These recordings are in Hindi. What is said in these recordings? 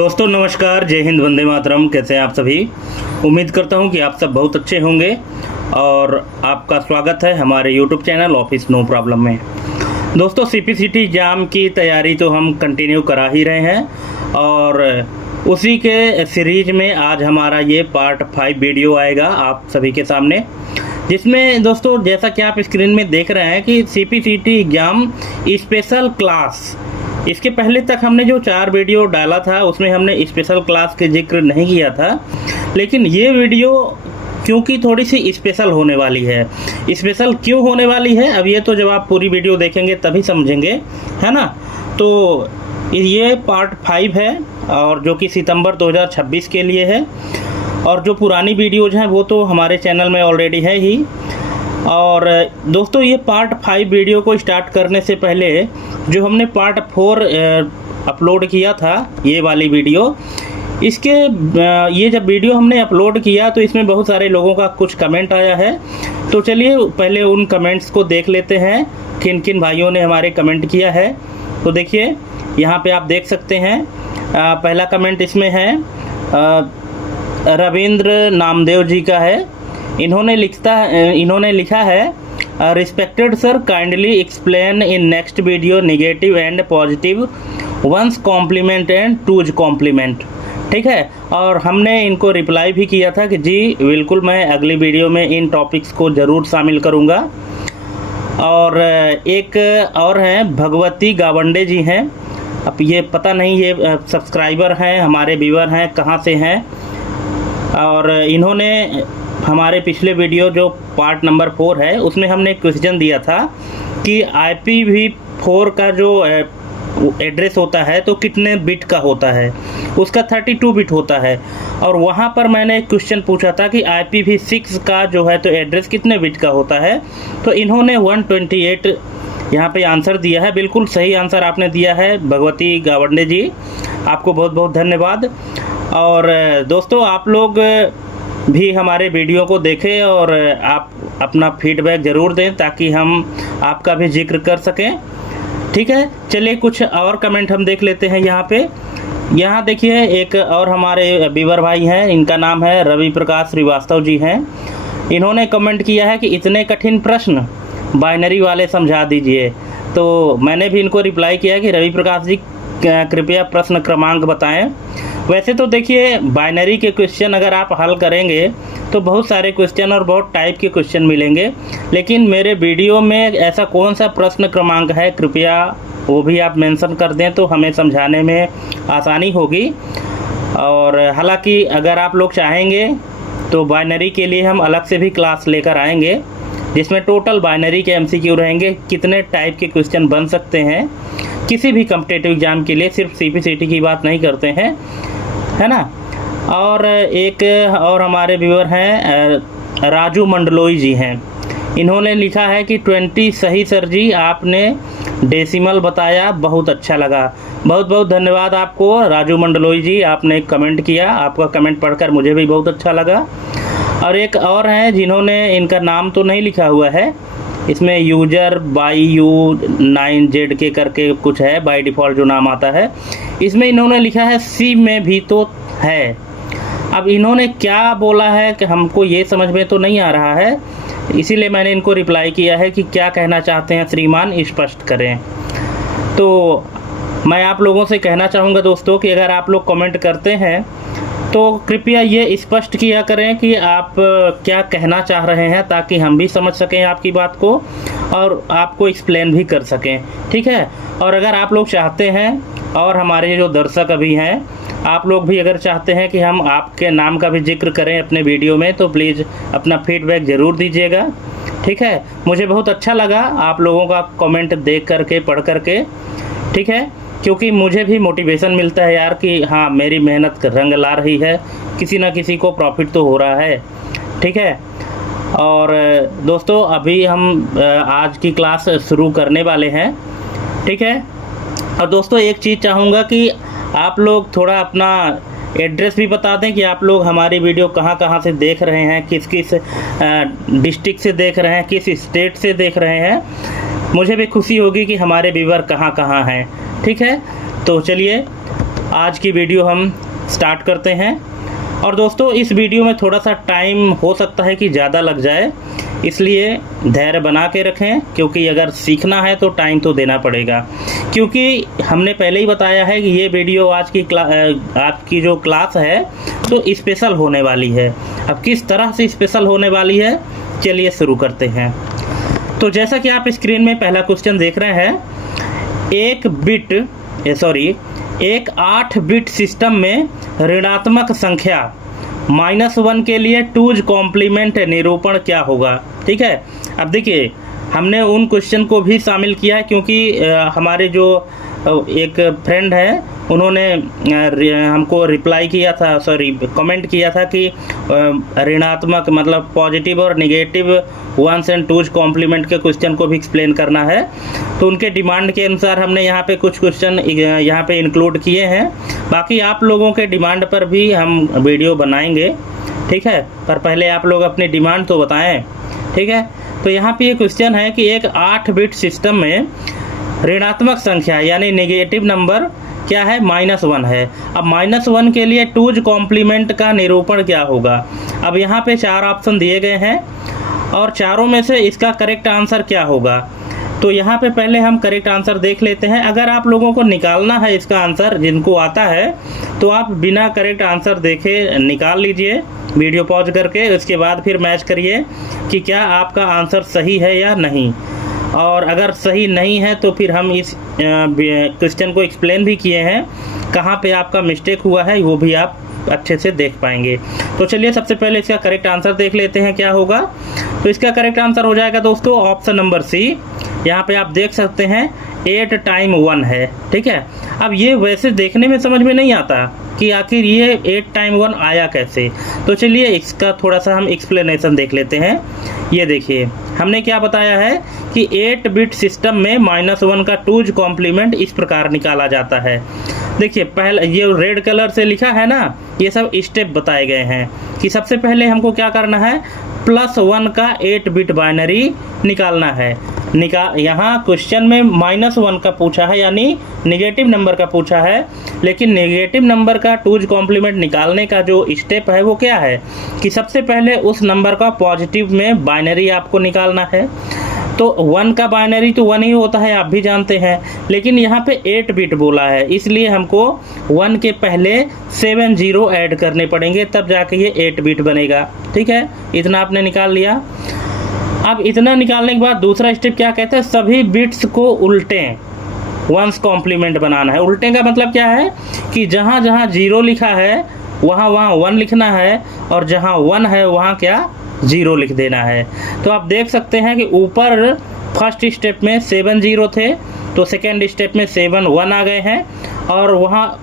दोस्तों नमस्कार, जय हिंद, वंदे मातरम। कैसे हैं आप सभी? उम्मीद करता हूं कि आप सब बहुत अच्छे होंगे और आपका स्वागत है हमारे YouTube channel office no problem में। दोस्तों CPCT एग्ज़ाम की तैयारी तो हम कंटिन्यू करा ही रहे हैं और उसी के सीरीज में आज हमारा ये पार्ट 5 वीडियो आएगा आप सभी के सामने, जिसमें दोस्तों जैसा कि आप स्क्रीन में देख रहे हैं कि CPCT एग्ज़ाम स्पेशल क्लास, इसके पहले तक हमने जो 4 वीडियो डाला था उसमें हमने स्पेशल क्लास के जिक्र नहीं किया था, लेकिन ये वीडियो क्योंकि थोड़ी सी स्पेशल होने वाली है। स्पेशल क्यों होने वाली है अब ये तो जब आप पूरी वीडियो देखेंगे तभी समझेंगे, है ना। तो ये पार्ट 5 है और जो कि सितंबर 2026 के लिए है, और जो पुरानी वीडियोज़ हैं वो तो हमारे चैनल में ऑलरेडी है ही। और दोस्तों ये पार्ट 5 वीडियो को स्टार्ट करने से पहले जो हमने पार्ट 4 अपलोड किया था, ये वाली वीडियो, इसके ये जब वीडियो हमने अपलोड किया तो इसमें बहुत सारे लोगों का कुछ कमेंट आया है। तो चलिए पहले उन कमेंट्स को देख लेते हैं, किन किन भाइयों ने हमारे कमेंट किया है। तो देखिए यहाँ पे आप देख सकते हैं, पहला कमेंट इसमें है रविंद्र नामदेव जी का है। इन्होंने लिखा है respected sir, kindly explain in next video negative and positive, ones complement and twos complement. ठीक है, और हमने इनको रिप्लाई भी किया था कि जी बिल्कुल मैं अगली वीडियो में इन टॉपिक्स को ज़रूर शामिल करूँगा। और एक और हैं भगवती गावंडे जी हैं, अब ये पता नहीं ये सब्सक्राइबर हैं, हमारे व्यूअर हैं, कहाँ से हैं। और इन्होंने हमारे पिछले वीडियो जो पार्ट नंबर 4 है उसमें हमने एक क्वेश्चन दिया था कि IPv4 का जो एड्रेस होता है तो कितने बिट का होता है, उसका 32 बिट होता है। और वहाँ पर मैंने एक क्वेश्चन पूछा था कि IPv6 का जो है तो एड्रेस कितने बिट का होता है, तो इन्होंने 128 यहाँ पे आंसर दिया है। बिल्कुल सही आंसर आपने दिया है भगवती गावंडे जी, आपको बहुत बहुत धन्यवाद। और दोस्तों आप लोग भी हमारे वीडियो को देखें और आप अपना फीडबैक ज़रूर दें ताकि हम आपका भी जिक्र कर सकें। ठीक है, चलिए कुछ और कमेंट हम देख लेते हैं यहाँ पे। यहाँ देखिए एक और हमारे व्यूअर भाई हैं, इनका नाम है रवि प्रकाश श्रीवास्तव जी हैं। इन्होंने कमेंट किया है कि इतने कठिन प्रश्न बाइनरी वाले समझा दीजिए। तो मैंने भी इनको रिप्लाई किया है कि रवि प्रकाश जी कृपया प्रश्न क्रमांक बताएं। वैसे तो देखिए बाइनरी के क्वेश्चन अगर आप हल करेंगे तो बहुत सारे क्वेश्चन और बहुत टाइप के क्वेश्चन मिलेंगे, लेकिन मेरे वीडियो में ऐसा कौन सा प्रश्न क्रमांक है कृपया वो भी आप मेंशन कर दें तो हमें समझाने में आसानी होगी। और हालांकि अगर आप लोग चाहेंगे तो बाइनरी के लिए हम अलग से भी क्लास लेकर आएंगे जिसमें टोटल बाइनरी के MCQ रहेंगे, कितने टाइप के क्वेश्चन बन सकते हैं किसी भी कॉम्पिटिटिव एग्जाम के लिए, सिर्फ CPCT की बात नहीं करते हैं, है ना। और एक और हमारे व्यूअर हैं राजू मंडलोई जी हैं। इन्होंने लिखा है कि 20 सही सर जी, आपने डेसिमल बताया, बहुत अच्छा लगा। बहुत बहुत धन्यवाद आपको राजू मंडलोई जी, आपने कमेंट किया, आपका कमेंट पढ़कर मुझे भी बहुत अच्छा लगा। और एक और हैं जिन्होंने, इनका नाम तो नहीं लिखा हुआ है इसमें, यूजर YU9Z के करके कुछ है, बाय डिफ़ॉल्ट जो नाम आता है इसमें इन्होंने लिखा है C में भी तो है। अब इन्होंने क्या बोला है कि हमको ये समझ में तो नहीं आ रहा है, इसीलिए मैंने इनको रिप्लाई किया है कि क्या कहना चाहते हैं श्रीमान, स्पष्ट करें। तो मैं आप लोगों से कहना चाहूँगा दोस्तों कि अगर आप लोग कमेंट करते हैं तो कृपया ये स्पष्ट किया करें कि आप क्या कहना चाह रहे हैं ताकि हम भी समझ सकें आपकी बात को और आपको एक्सप्लेन भी कर सकें। ठीक है, और अगर आप लोग चाहते हैं और हमारे जो दर्शक अभी हैं आप लोग भी अगर चाहते हैं कि हम आपके नाम का भी जिक्र करें अपने वीडियो में तो प्लीज़ अपना फीडबैक ज़रूर दीजिएगा। ठीक है, मुझे बहुत अच्छा लगा आप लोगों का कमेंट देख करके, पढ़ करके। ठीक है, क्योंकि मुझे भी मोटिवेशन मिलता है यार कि हाँ मेरी मेहनत रंग ला रही है, किसी ना किसी को प्रॉफिट तो हो रहा है। ठीक है, और दोस्तों अभी हम आज की क्लास शुरू करने वाले हैं। ठीक है, और दोस्तों एक चीज़ चाहूँगा कि आप लोग थोड़ा अपना एड्रेस भी बता दें कि आप लोग हमारी वीडियो कहाँ कहाँ से देख रहे हैं, किस किस डिस्ट्रिक्ट से देख रहे हैं, किस स्टेट से देख रहे हैं। मुझे भी खुशी होगी कि हमारे व्यूअर कहाँ कहाँ हैं। ठीक है, तो चलिए आज की वीडियो हम स्टार्ट करते हैं। और दोस्तों इस वीडियो में थोड़ा सा टाइम हो सकता है कि ज़्यादा लग जाए, इसलिए धैर्य बना के रखें, क्योंकि अगर सीखना है तो टाइम तो देना पड़ेगा। क्योंकि हमने पहले ही बताया है कि ये वीडियो आज की जो क्लास है तो स्पेशल होने वाली है। अब किस तरह से स्पेशल होने वाली है, चलिए शुरू करते हैं। तो जैसा कि आप स्क्रीन में पहला क्वेश्चन देख रहे हैं, एक 8 बिट सिस्टम में ऋणात्मक संख्या -1 के लिए 2's कॉम्प्लीमेंट निरूपण क्या होगा। ठीक है, अब देखिए हमने उन क्वेश्चन को भी शामिल किया है, क्योंकि हमारे जो एक फ्रेंड है उन्होंने हमको रिप्लाई किया था, कमेंट किया था कि ऋणात्मक मतलब पॉजिटिव और negative 1s and 2s complement के क्वेश्चन को भी एक्सप्लेन करना है। तो उनके डिमांड के अनुसार हमने यहाँ पे कुछ क्वेश्चन यहाँ पे इंक्लूड किए हैं। बाकी आप लोगों के डिमांड पर भी हम वीडियो बनाएंगे, ठीक है, पर पहले आप लोग अपनी डिमांड तो बताएं। ठीक है, तो यहाँ पे ये क्वेश्चन है कि एक 8 बिट सिस्टम में ऋणात्मक संख्या यानी नेगेटिव नंबर क्या है, -1 है। अब -1 के लिए 2's कॉम्प्लीमेंट का निरूपण क्या होगा। अब यहाँ पे 4 ऑप्शन दिए गए हैं और चारों में से इसका करेक्ट आंसर क्या होगा। तो यहाँ पे पहले हम करेक्ट आंसर देख लेते हैं। अगर आप लोगों को निकालना है इसका आंसर, जिनको आता है, तो आप बिना करेक्ट आंसर देखे निकाल लीजिए वीडियो पॉज करके। उसके बाद फिर मैच करिए कि क्या आपका आंसर सही है या नहीं। और अगर सही नहीं है तो फिर हम इस क्वेश्चन को एक्सप्लेन भी किए हैं, कहाँ पे आपका मिस्टेक हुआ है वो भी आप अच्छे से देख पाएंगे। तो चलिए सबसे पहले इसका करेक्ट आंसर देख लेते हैं क्या होगा। तो इसका करेक्ट आंसर हो जाएगा दोस्तों ऑप्शन नंबर सी। यहाँ पे आप देख सकते हैं 8 टाइम 1 है। ठीक है, अब ये वैसे देखने में समझ में नहीं आता कि आखिर ये 8 टाइम 1 आया कैसे। तो चलिए इसका थोड़ा सा हम एक्सप्लेनेशन देख लेते हैं। ये देखिए हमने क्या बताया है कि 8 बिट सिस्टम में -1 का 2's कॉम्प्लीमेंट इस प्रकार निकाला जाता है। देखिए पहले ये रेड कलर से लिखा है ना, ये सब स्टेप बताए गए हैं कि सबसे पहले हमको क्या करना है, +1 का 8 बिट बाइनरी निकालना है। यहाँ क्वेश्चन में -1 का पूछा है, यानी नेगेटिव नंबर का पूछा है, लेकिन नेगेटिव नंबर का 2's कॉम्प्लीमेंट निकालने का जो स्टेप है वो क्या है कि सबसे पहले उस नंबर का पॉजिटिव में बाइनरी आपको निकालना है। तो 1 का बाइनरी तो 1 ही होता है, आप भी जानते हैं, लेकिन यहाँ पे 8 बिट बोला है, इसलिए हमको 1 के पहले 7 0 ऐड करने पड़ेंगे, तब जाके ये 8 बिट बनेगा। ठीक है, इतना आपने निकाल लिया। अब इतना निकालने के बाद दूसरा स्टेप क्या कहते हैं, सभी बिट्स को उल्टें 1s कॉम्प्लीमेंट बनाना है। उल्टे का मतलब क्या है कि जहाँ जहाँ 0 लिखा है वहाँ 1 लिखना है, और जहाँ 1 है वहाँ क्या 0 लिख देना है। तो आप देख सकते हैं कि ऊपर फर्स्ट स्टेप में 7 0 थे, तो सेकेंड स्टेप में 7 1 आ गए हैं, और वहाँ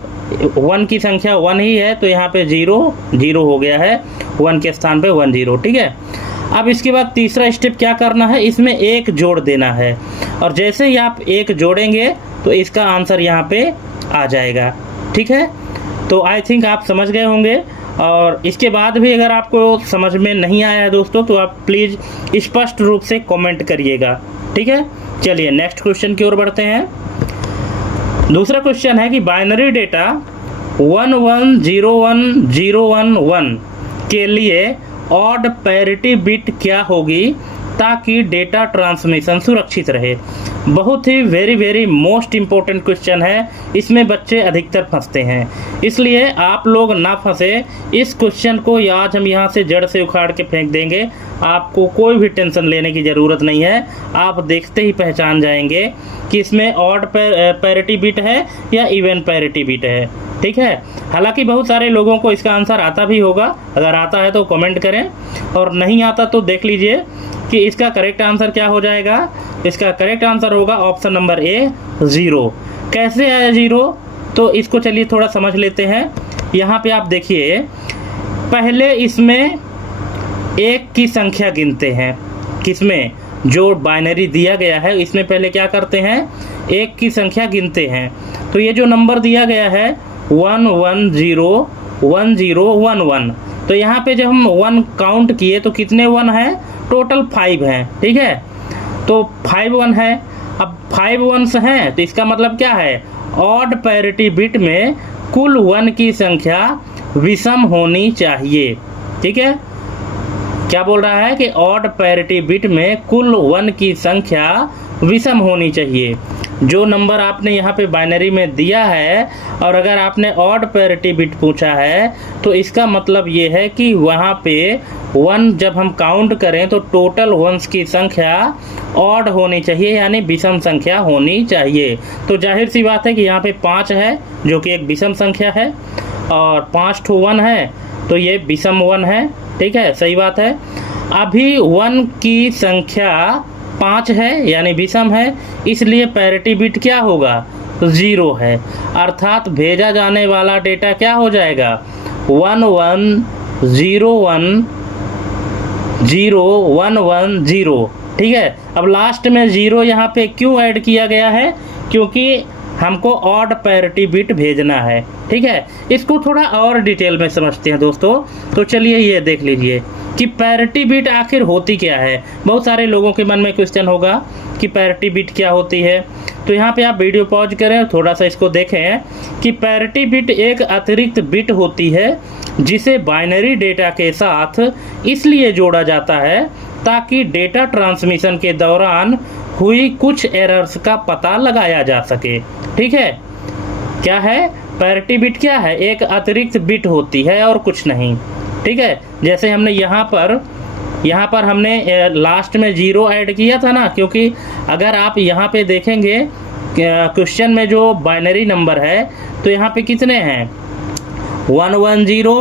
1 की संख्या 1 ही है, तो यहाँ पे 0 0 हो गया है, 1 के स्थान पे 1 0। ठीक है, अब इसके बाद तीसरा स्टेप क्या करना है, इसमें 1 जोड़ देना है, और जैसे ही आप 1 जोड़ेंगे तो इसका आंसर यहाँ पे आ जाएगा। ठीक है, तो आई थिंक आप समझ गए होंगे। और इसके बाद भी अगर आपको समझ में नहीं आया है दोस्तों, तो आप प्लीज़ स्पष्ट रूप से कमेंट करिएगा। ठीक है, चलिए नेक्स्ट क्वेश्चन की ओर बढ़ते हैं। दूसरा क्वेश्चन है कि बाइनरी डेटा 11010111 के लिए ऑड पैरिटी बिट क्या होगी ताकि डेटा ट्रांसमिशन सुरक्षित रहे। बहुत ही वेरी मोस्ट इम्पोर्टेंट क्वेश्चन है, इसमें बच्चे अधिकतर फंसते हैं, इसलिए आप लोग ना फंसे। इस क्वेश्चन को आज हम यहाँ से जड़ से उखाड़ के फेंक देंगे, आपको कोई भी टेंशन लेने की ज़रूरत नहीं है। आप देखते ही पहचान जाएंगे कि इसमें ऑड पैरिटी बिट है या इवन पैरिटी बिट है। ठीक है, हालांकि बहुत सारे लोगों को इसका आंसर आता भी होगा, अगर आता है तो कमेंट करें, और नहीं आता तो देख लीजिए कि इसका करेक्ट आंसर क्या हो जाएगा। इसका करेक्ट आंसर होगा ऑप्शन नंबर ए 0। कैसे आया 0, तो इसको चलिए थोड़ा समझ लेते हैं। यहाँ पे आप देखिए पहले इसमें 1 की संख्या गिनते हैं, किसमें जो बाइनरी दिया गया है इसमें पहले क्या करते हैं, 1 की संख्या गिनते हैं। तो ये जो नंबर दिया गया है 1101011, तो यहाँ पे जब हम 1 काउंट किए तो कितने 1 हैं, टोटल 5 हैं। ठीक है, तो 5 1 है। अब 5 1s हैं, तो इसका मतलब क्या है, ऑड पैरिटी बिट में कुल 1 की संख्या विषम होनी चाहिए। ठीक है, क्या बोल रहा है कि ऑड पैरिटी बिट में कुल 1 की संख्या विषम होनी चाहिए। जो नंबर आपने यहाँ पे बाइनरी में दिया है और अगर आपने ऑड पैरिटी बिट पूछा है तो इसका मतलब ये है कि वहाँ पे 1 जब हम काउंट करें तो टोटल 1s की संख्या ऑड होनी चाहिए, यानी विषम संख्या होनी चाहिए। तो जाहिर सी बात है कि यहाँ पे 5 है जो कि एक विषम संख्या है और 5 ठो 1 है तो ये विषम 1 है। ठीक है, सही बात है। अभी 1 की संख्या 5 है यानी विषम है, इसलिए पैरिटी बिट क्या होगा, 0 है। अर्थात भेजा जाने वाला डेटा क्या हो जाएगा, 1 1 0 1 0 1 1 0। ठीक है, अब लास्ट में 0 यहाँ पे क्यों ऐड किया गया है, क्योंकि हमको ऑड पैरिटी बिट भेजना है। ठीक है, इसको थोड़ा और डिटेल में समझते हैं दोस्तों। तो चलिए ये देख लीजिए कि पैरिटी बिट आखिर होती क्या है। बहुत सारे लोगों के मन में क्वेश्चन होगा कि पैरिटी बिट क्या होती है। तो यहाँ पे आप वीडियो पॉज करें और थोड़ा सा इसको देखें कि पैरिटी बिट एक अतिरिक्त बिट होती है जिसे बाइनरी डेटा के साथ इसलिए जोड़ा जाता है ताकि डेटा ट्रांसमिशन के दौरान हुई कुछ एरर्स का पता लगाया जा सके। ठीक है, क्या है, पैरिटी बिट क्या है, एक अतिरिक्त बिट होती है और कुछ नहीं। ठीक है, जैसे हमने यहाँ पर हमने लास्ट में 0 ऐड किया था ना, क्योंकि अगर आप यहाँ पे देखेंगे क्वेश्चन में जो बाइनरी नंबर है तो यहाँ पे कितने हैं, 1 1 0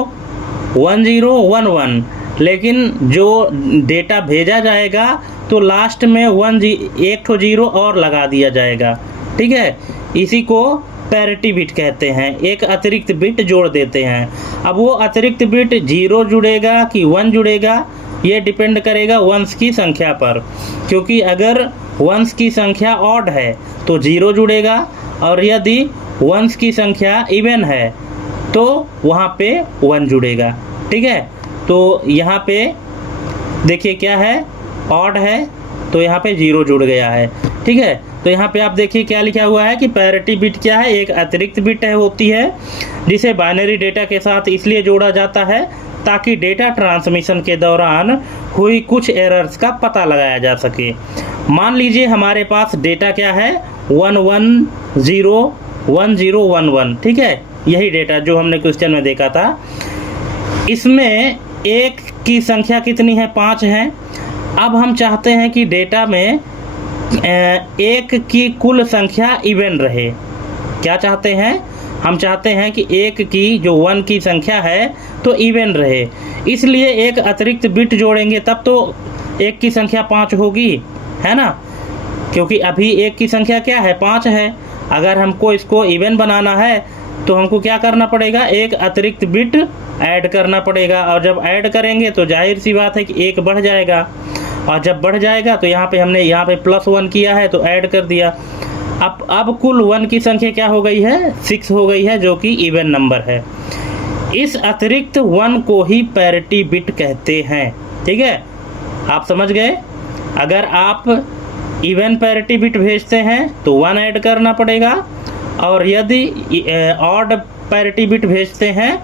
1 0 1 1, लेकिन जो डेटा भेजा जाएगा तो लास्ट में 1 ठो 0 और लगा दिया जाएगा। ठीक है, इसी को पैरिटी बिट कहते हैं, एक अतिरिक्त बिट जोड़ देते हैं। अब वो अतिरिक्त बिट 0 जुड़ेगा कि 1 जुड़ेगा ये डिपेंड करेगा 1s की संख्या पर, क्योंकि अगर 1s की संख्या ऑड है तो 0 जुड़ेगा और यदि 1s की संख्या इवन है तो वहाँ पे 1 जुड़ेगा। ठीक है, तो यहाँ पे देखिए क्या है, ऑड है तो यहाँ पे 0 जुड़ गया है। ठीक है, तो यहाँ पे आप देखिए क्या लिखा हुआ है कि पैरिटी बिट क्या है, एक अतिरिक्त बिट होती है जिसे बाइनरी डेटा के साथ इसलिए जोड़ा जाता है ताकि डेटा ट्रांसमिशन के दौरान हुई कुछ एरर्स का पता लगाया जा सके। मान लीजिए हमारे पास डेटा क्या है, 1 1 0 1 0 1 1। ठीक है, यही डेटा जो हमने क्वेश्चन में देखा था। इसमें एक की संख्या कितनी है, 5 है। अब हम चाहते हैं कि डेटा में एक की कुल संख्या इवन रहे। क्या चाहते हैं, हम चाहते हैं कि एक की जो 1 की संख्या है तो इवन रहे, इसलिए एक अतिरिक्त बिट जोड़ेंगे तब तो एक की संख्या 5 होगी, है ना, क्योंकि अभी एक की संख्या क्या है, 5 है। अगर हमको इसको इवन बनाना है तो हमको क्या करना पड़ेगा, एक अतिरिक्त बिट ऐड करना पड़ेगा और जब ऐड करेंगे तो जाहिर सी बात है कि एक बढ़ जाएगा और जब बढ़ जाएगा तो यहाँ पे हमने यहाँ पे +1 किया है तो ऐड कर दिया। अब कुल 1 की संख्या क्या हो गई है, 6 हो गई है, जो कि इवन नंबर है। इस अतिरिक्त 1 को ही पैरिटी बिट कहते हैं। ठीक है, आप समझ गए। अगर आप इवन पैरिटी बिट भेजते हैं तो 1 ऐड करना पड़ेगा और यदि ऑड पैरिटी बिट भेजते हैं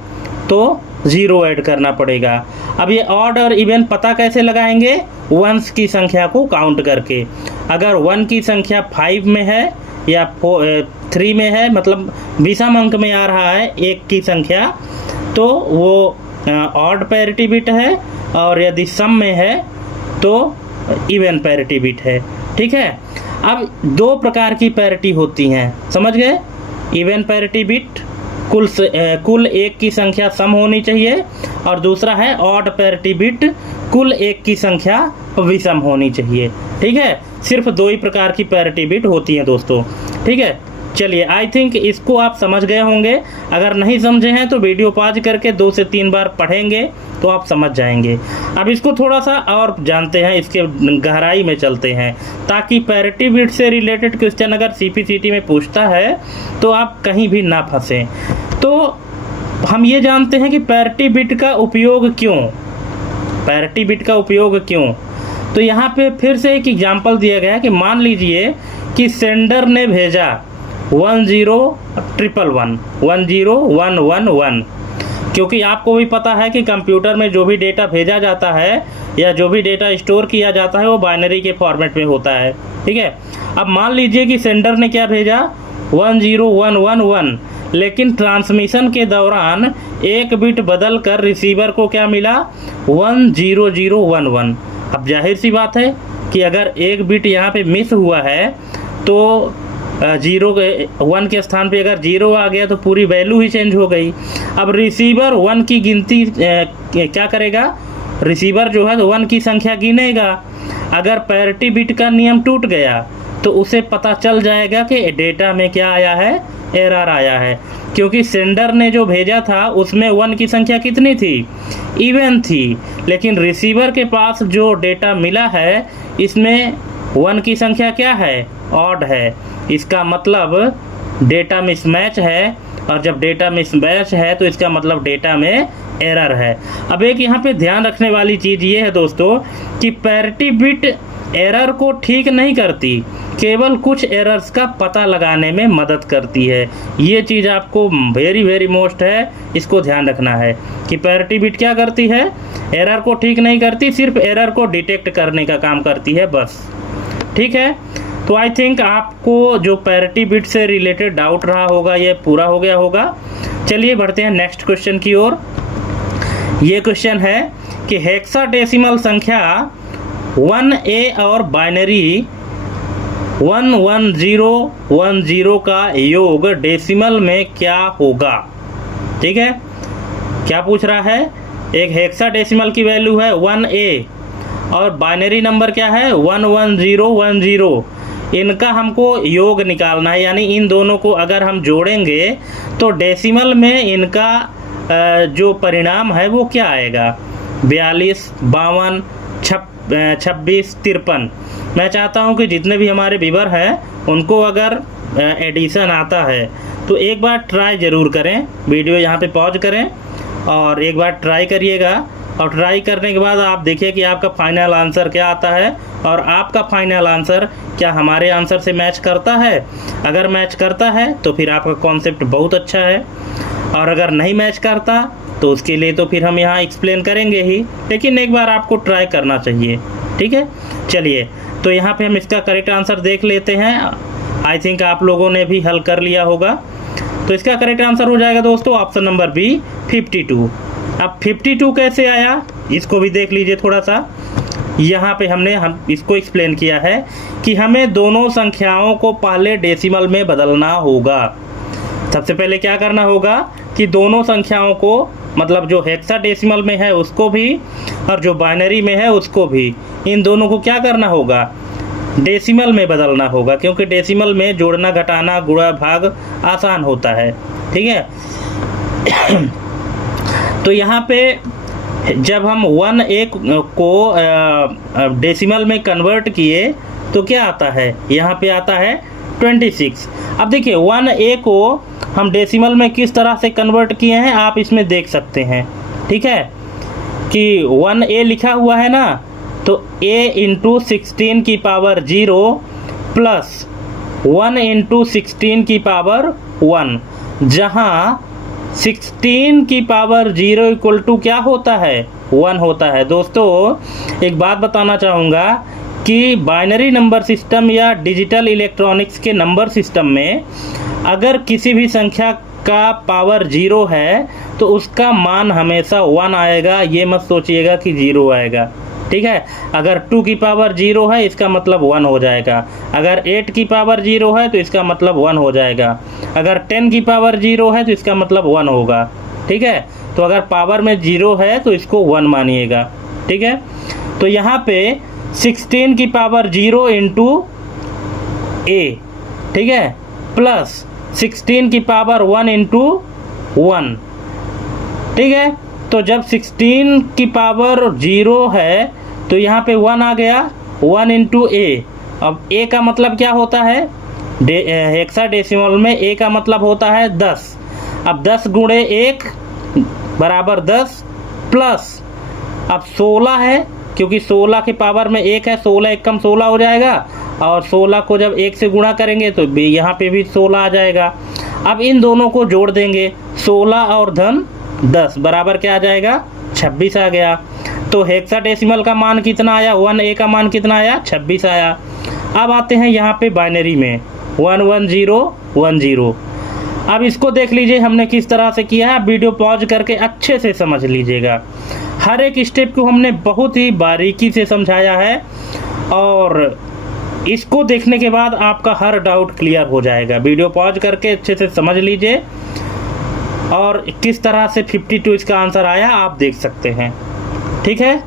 तो 0 ऐड करना पड़ेगा। अब ये ऑड और इवन पता कैसे लगाएंगे, 1s की संख्या को काउंट करके। अगर 1 की संख्या 5 में है या 3 में है, मतलब विषम अंक में आ रहा है 1 की संख्या, तो वो ऑड पैरिटी बिट है और यदि सम में है तो इवन पैरिटी बिट है। ठीक है, अब 2 प्रकार की पैरिटी होती हैं, समझ गए। इवन पैरिटी बिट कुल 1 की संख्या सम होनी चाहिए और दूसरा है ऑड पैरिटी बिट, कुल 1 की संख्या विषम होनी चाहिए। ठीक है, सिर्फ 2 ही प्रकार की पैरिटी बिट होती हैं दोस्तों। ठीक है, चलिए, आई थिंक इसको आप समझ गए होंगे। अगर नहीं समझे हैं तो वीडियो पॉज करके 2 से 3 बार पढ़ेंगे तो आप समझ जाएंगे। अब इसको थोड़ा सा और जानते हैं, इसके गहराई में चलते हैं, ताकि पैरिटी बिट से रिलेटेड क्वेश्चन अगर CPCT में पूछता है तो आप कहीं भी ना फंसें। तो हम ये जानते हैं कि पैरिटी बिट का उपयोग क्यों, पैरिटी बिट का उपयोग क्यों। तो यहाँ पे फिर से एक एग्जांपल दिया गया है कि मान लीजिए कि सेंडर ने भेजा 101111 क्योंकि आपको भी पता है कि कंप्यूटर में जो भी डेटा भेजा जाता है या जो भी डेटा स्टोर किया जाता है वो बाइनरी के फॉर्मेट में होता है। ठीक है, अब मान लीजिए कि सेंडर ने क्या भेजा 10111, लेकिन ट्रांसमिशन के दौरान एक बिट बदल कर रिसीवर को क्या मिला 10011। अब जाहिर सी बात है कि अगर एक बिट यहाँ पे मिस हुआ है तो 1 के स्थान पे अगर 0 आ गया तो पूरी वैल्यू ही चेंज हो गई। अब रिसीवर 1 की गिनती क्या करेगा, रिसीवर जो है 1 की संख्या गिनेगा। अगर पैरिटी बिट का नियम टूट गया तो उसे पता चल जाएगा कि डेटा में क्या आया है, एरर आया है, क्योंकि सेंडर ने जो भेजा था उसमें 1 की संख्या कितनी थी, इवन थी, लेकिन रिसीवर के पास जो डेटा मिला है इसमें 1 की संख्या क्या है, ऑड है। इसका मतलब डेटा मिसमैच है, और जब डेटा मिसमैच है तो इसका मतलब डेटा में एरर है। अब एक यहाँ पे ध्यान रखने वाली चीज़ ये है दोस्तों कि पैरिटी बिट एरर को ठीक नहीं करती, केवल कुछ एरर्स का पता लगाने में मदद करती है। ये चीज़ आपको वेरी मोस्ट है, इसको ध्यान रखना है कि पैरिटी बिट क्या करती है, एरर को ठीक नहीं करती, सिर्फ एरर को डिटेक्ट करने का काम करती है बस। ठीक है, तो आई थिंक आपको जो पैरिटी बिट से रिलेटेड डाउट रहा होगा ये पूरा हो गया होगा। चलिए बढ़ते हैं नेक्स्ट क्वेश्चन की ओर। ये क्वेश्चन है कि हेक्साडेसिमल संख्या 1A और बाइनरी 11010 का योग डेसिमल में क्या होगा। ठीक है, क्या पूछ रहा है, एक हेक्साडेसिमल की वैल्यू है 1A और बाइनरी नंबर क्या है 11010, इनका हमको योग निकालना है, यानी इन दोनों को अगर हम जोड़ेंगे तो डेसिमल में इनका जो परिणाम है वो क्या आएगा, 42, 52, 26, 53। मैं चाहता हूं कि जितने भी हमारे व्यूअर हैं उनको अगर एडिशन आता है तो एक बार ट्राई ज़रूर करें, वीडियो यहाँ पे पॉज करें और एक बार ट्राई करिएगा, और ट्राई करने के बाद आप देखिए कि आपका फाइनल आंसर क्या आता है और आपका फाइनल आंसर क्या हमारे आंसर से मैच करता है। अगर मैच करता है तो फिर आपका कॉन्सेप्ट बहुत अच्छा है, और अगर नहीं मैच करता तो उसके लिए तो फिर हम यहाँ एक्सप्लेन करेंगे ही, लेकिन एक बार आपको ट्राई करना चाहिए। ठीक है, चलिए तो यहाँ पे हम इसका करेक्ट आंसर देख लेते हैं। आई थिंक आप लोगों ने भी हल कर लिया होगा, तो इसका करेक्ट आंसर हो जाएगा दोस्तों ऑप्शन नंबर बी 52। अब 52 कैसे आया इसको भी देख लीजिए थोड़ा सा। यहाँ पे हम इसको एक्सप्लेन किया है कि हमें दोनों संख्याओं को पहले डेसिमल में बदलना होगा। सबसे पहले क्या करना होगा कि दोनों संख्याओं को, मतलब जो हेक्साडेसिमल में है उसको भी और जो बाइनरी में है उसको भी, इन दोनों को क्या करना होगा, डेसिमल में बदलना होगा, क्योंकि डेसिमल में जोड़ना घटाना गुणा भाग आसान होता है। ठीक है, तो यहाँ पे जब हम 1A को डेसिमल में कन्वर्ट किए तो क्या आता है, यहाँ पे आता है 26। अब देखिए 1A को हम डेसिमल में किस तरह से कन्वर्ट किए हैं आप इसमें देख सकते हैं। ठीक है, कि 1A लिखा हुआ है ना, तो A इंटू 16 की पावर 0 प्लस 1 इंटू 16 की पावर 1, जहाँ 16 की पावर 0 इक्वल टू क्या होता है, 1 होता है। दोस्तों एक बात बताना चाहूँगा कि बाइनरी नंबर सिस्टम या डिजिटल इलेक्ट्रॉनिक्स के नंबर सिस्टम में अगर किसी भी संख्या का पावर 0 है तो उसका मान हमेशा 1 आएगा, ये मत सोचिएगा कि 0 आएगा। ठीक है, अगर 2 की पावर 0 है इसका मतलब 1 हो जाएगा, अगर 8 की पावर 0 है तो इसका मतलब 1 हो जाएगा, अगर 10 की पावर 0 है तो इसका मतलब 1 होगा। ठीक है, तो अगर पावर में 0 है तो इसको 1 मानिएगा। ठीक है, तो यहाँ पे 16 की पावर 0 इंटू A, ठीक है, प्लस 16 की पावर 1 इंटू 1। ठीक है, तो जब 16 की पावर 0 है तो यहाँ पे 1 आ गया, 1 इंटू A। अब A का मतलब क्या होता है, हेक्साडेसिमल में A का मतलब होता है 10। अब 10 गुणे 1 बराबर 10 प्लस अब 16 है, क्योंकि 16 के पावर में 1 है, 16 एक कम 16 हो जाएगा, और 16 को जब 1 से गुणा करेंगे तो यहाँ पे भी 16 आ जाएगा। अब इन दोनों को जोड़ देंगे, 16 और धन 10 बराबर क्या आ जाएगा, 26 आ गया। तो हेक्साडेसिमल का मान कितना आया, 1A का मान कितना आया, 26 आया। अब आते हैं यहाँ पे बाइनरी में 11010। अब इसको देख लीजिए हमने किस तरह से किया है, वीडियो पॉज करके अच्छे से समझ लीजिएगा। हर एक स्टेप को हमने बहुत ही बारीकी से समझाया है और इसको देखने के बाद आपका हर डाउट क्लियर हो जाएगा। वीडियो पॉज करके अच्छे से समझ लीजिए और किस तरह से 52 इसका आंसर आया आप देख सकते हैं। ठीक है,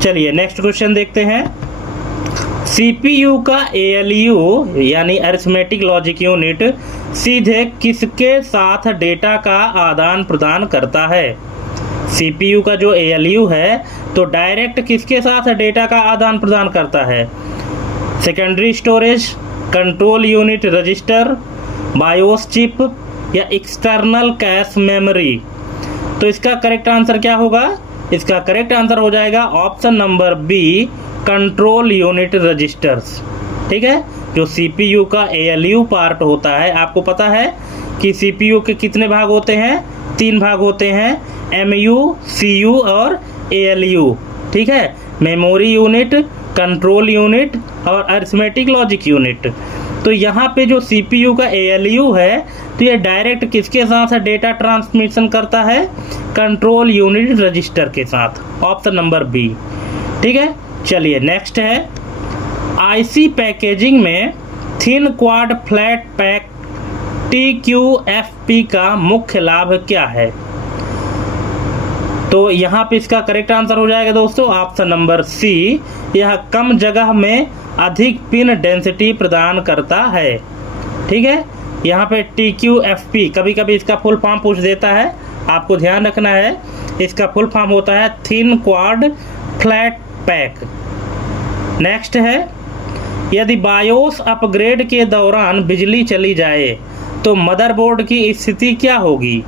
चलिए नेक्स्ट क्वेश्चन देखते हैं। CPU का ALU यानी अरिथमेटिक लॉजिक यूनिट सीधे किसके साथ डेटा का आदान प्रदान करता है। CPU का जो ALU है तो डायरेक्ट किसके साथ डेटा का आदान प्रदान करता है, secondary storage, control unit register, BIOS chip या एक्सटर्नल कैश मेमोरी। तो इसका करेक्ट आंसर क्या होगा, इसका करेक्ट आंसर हो जाएगा option number B, control unit registers. ठीक है, जो CPU का ALU पार्ट होता है, आपको पता है कि CPU के कितने भाग होते हैं, 3 भाग होते हैं, MU, CU और ALU। ठीक है, मेमोरी यूनिट, कंट्रोल यूनिट और अरिथमेटिक लॉजिक यूनिट। तो यहाँ पे जो CPU का ALU है तो ये डायरेक्ट किसके साथ डेटा ट्रांसमिशन करता है, कंट्रोल यूनिट रजिस्टर के साथ, ऑप्शन नंबर बी। ठीक है, चलिए नेक्स्ट है, IC पैकेजिंग में thin quad flat pack TQFP का मुख्य लाभ क्या है। तो यहाँ पे इसका करेक्ट आंसर हो जाएगा दोस्तों ऑप्शन नंबर सी, यह कम जगह में अधिक पिन डेंसिटी प्रदान करता है। ठीक है, यहाँ पे TQFP कभी कभी इसका फुल फॉर्म पूछ देता है, आपको ध्यान रखना है, इसका फुल फॉर्म होता है thin quad flat pack. Next है, यदि बायोस अपग्रेड के दौरान बिजली चली जाए तो मदरबोर्ड की स्थिति क्या होगी।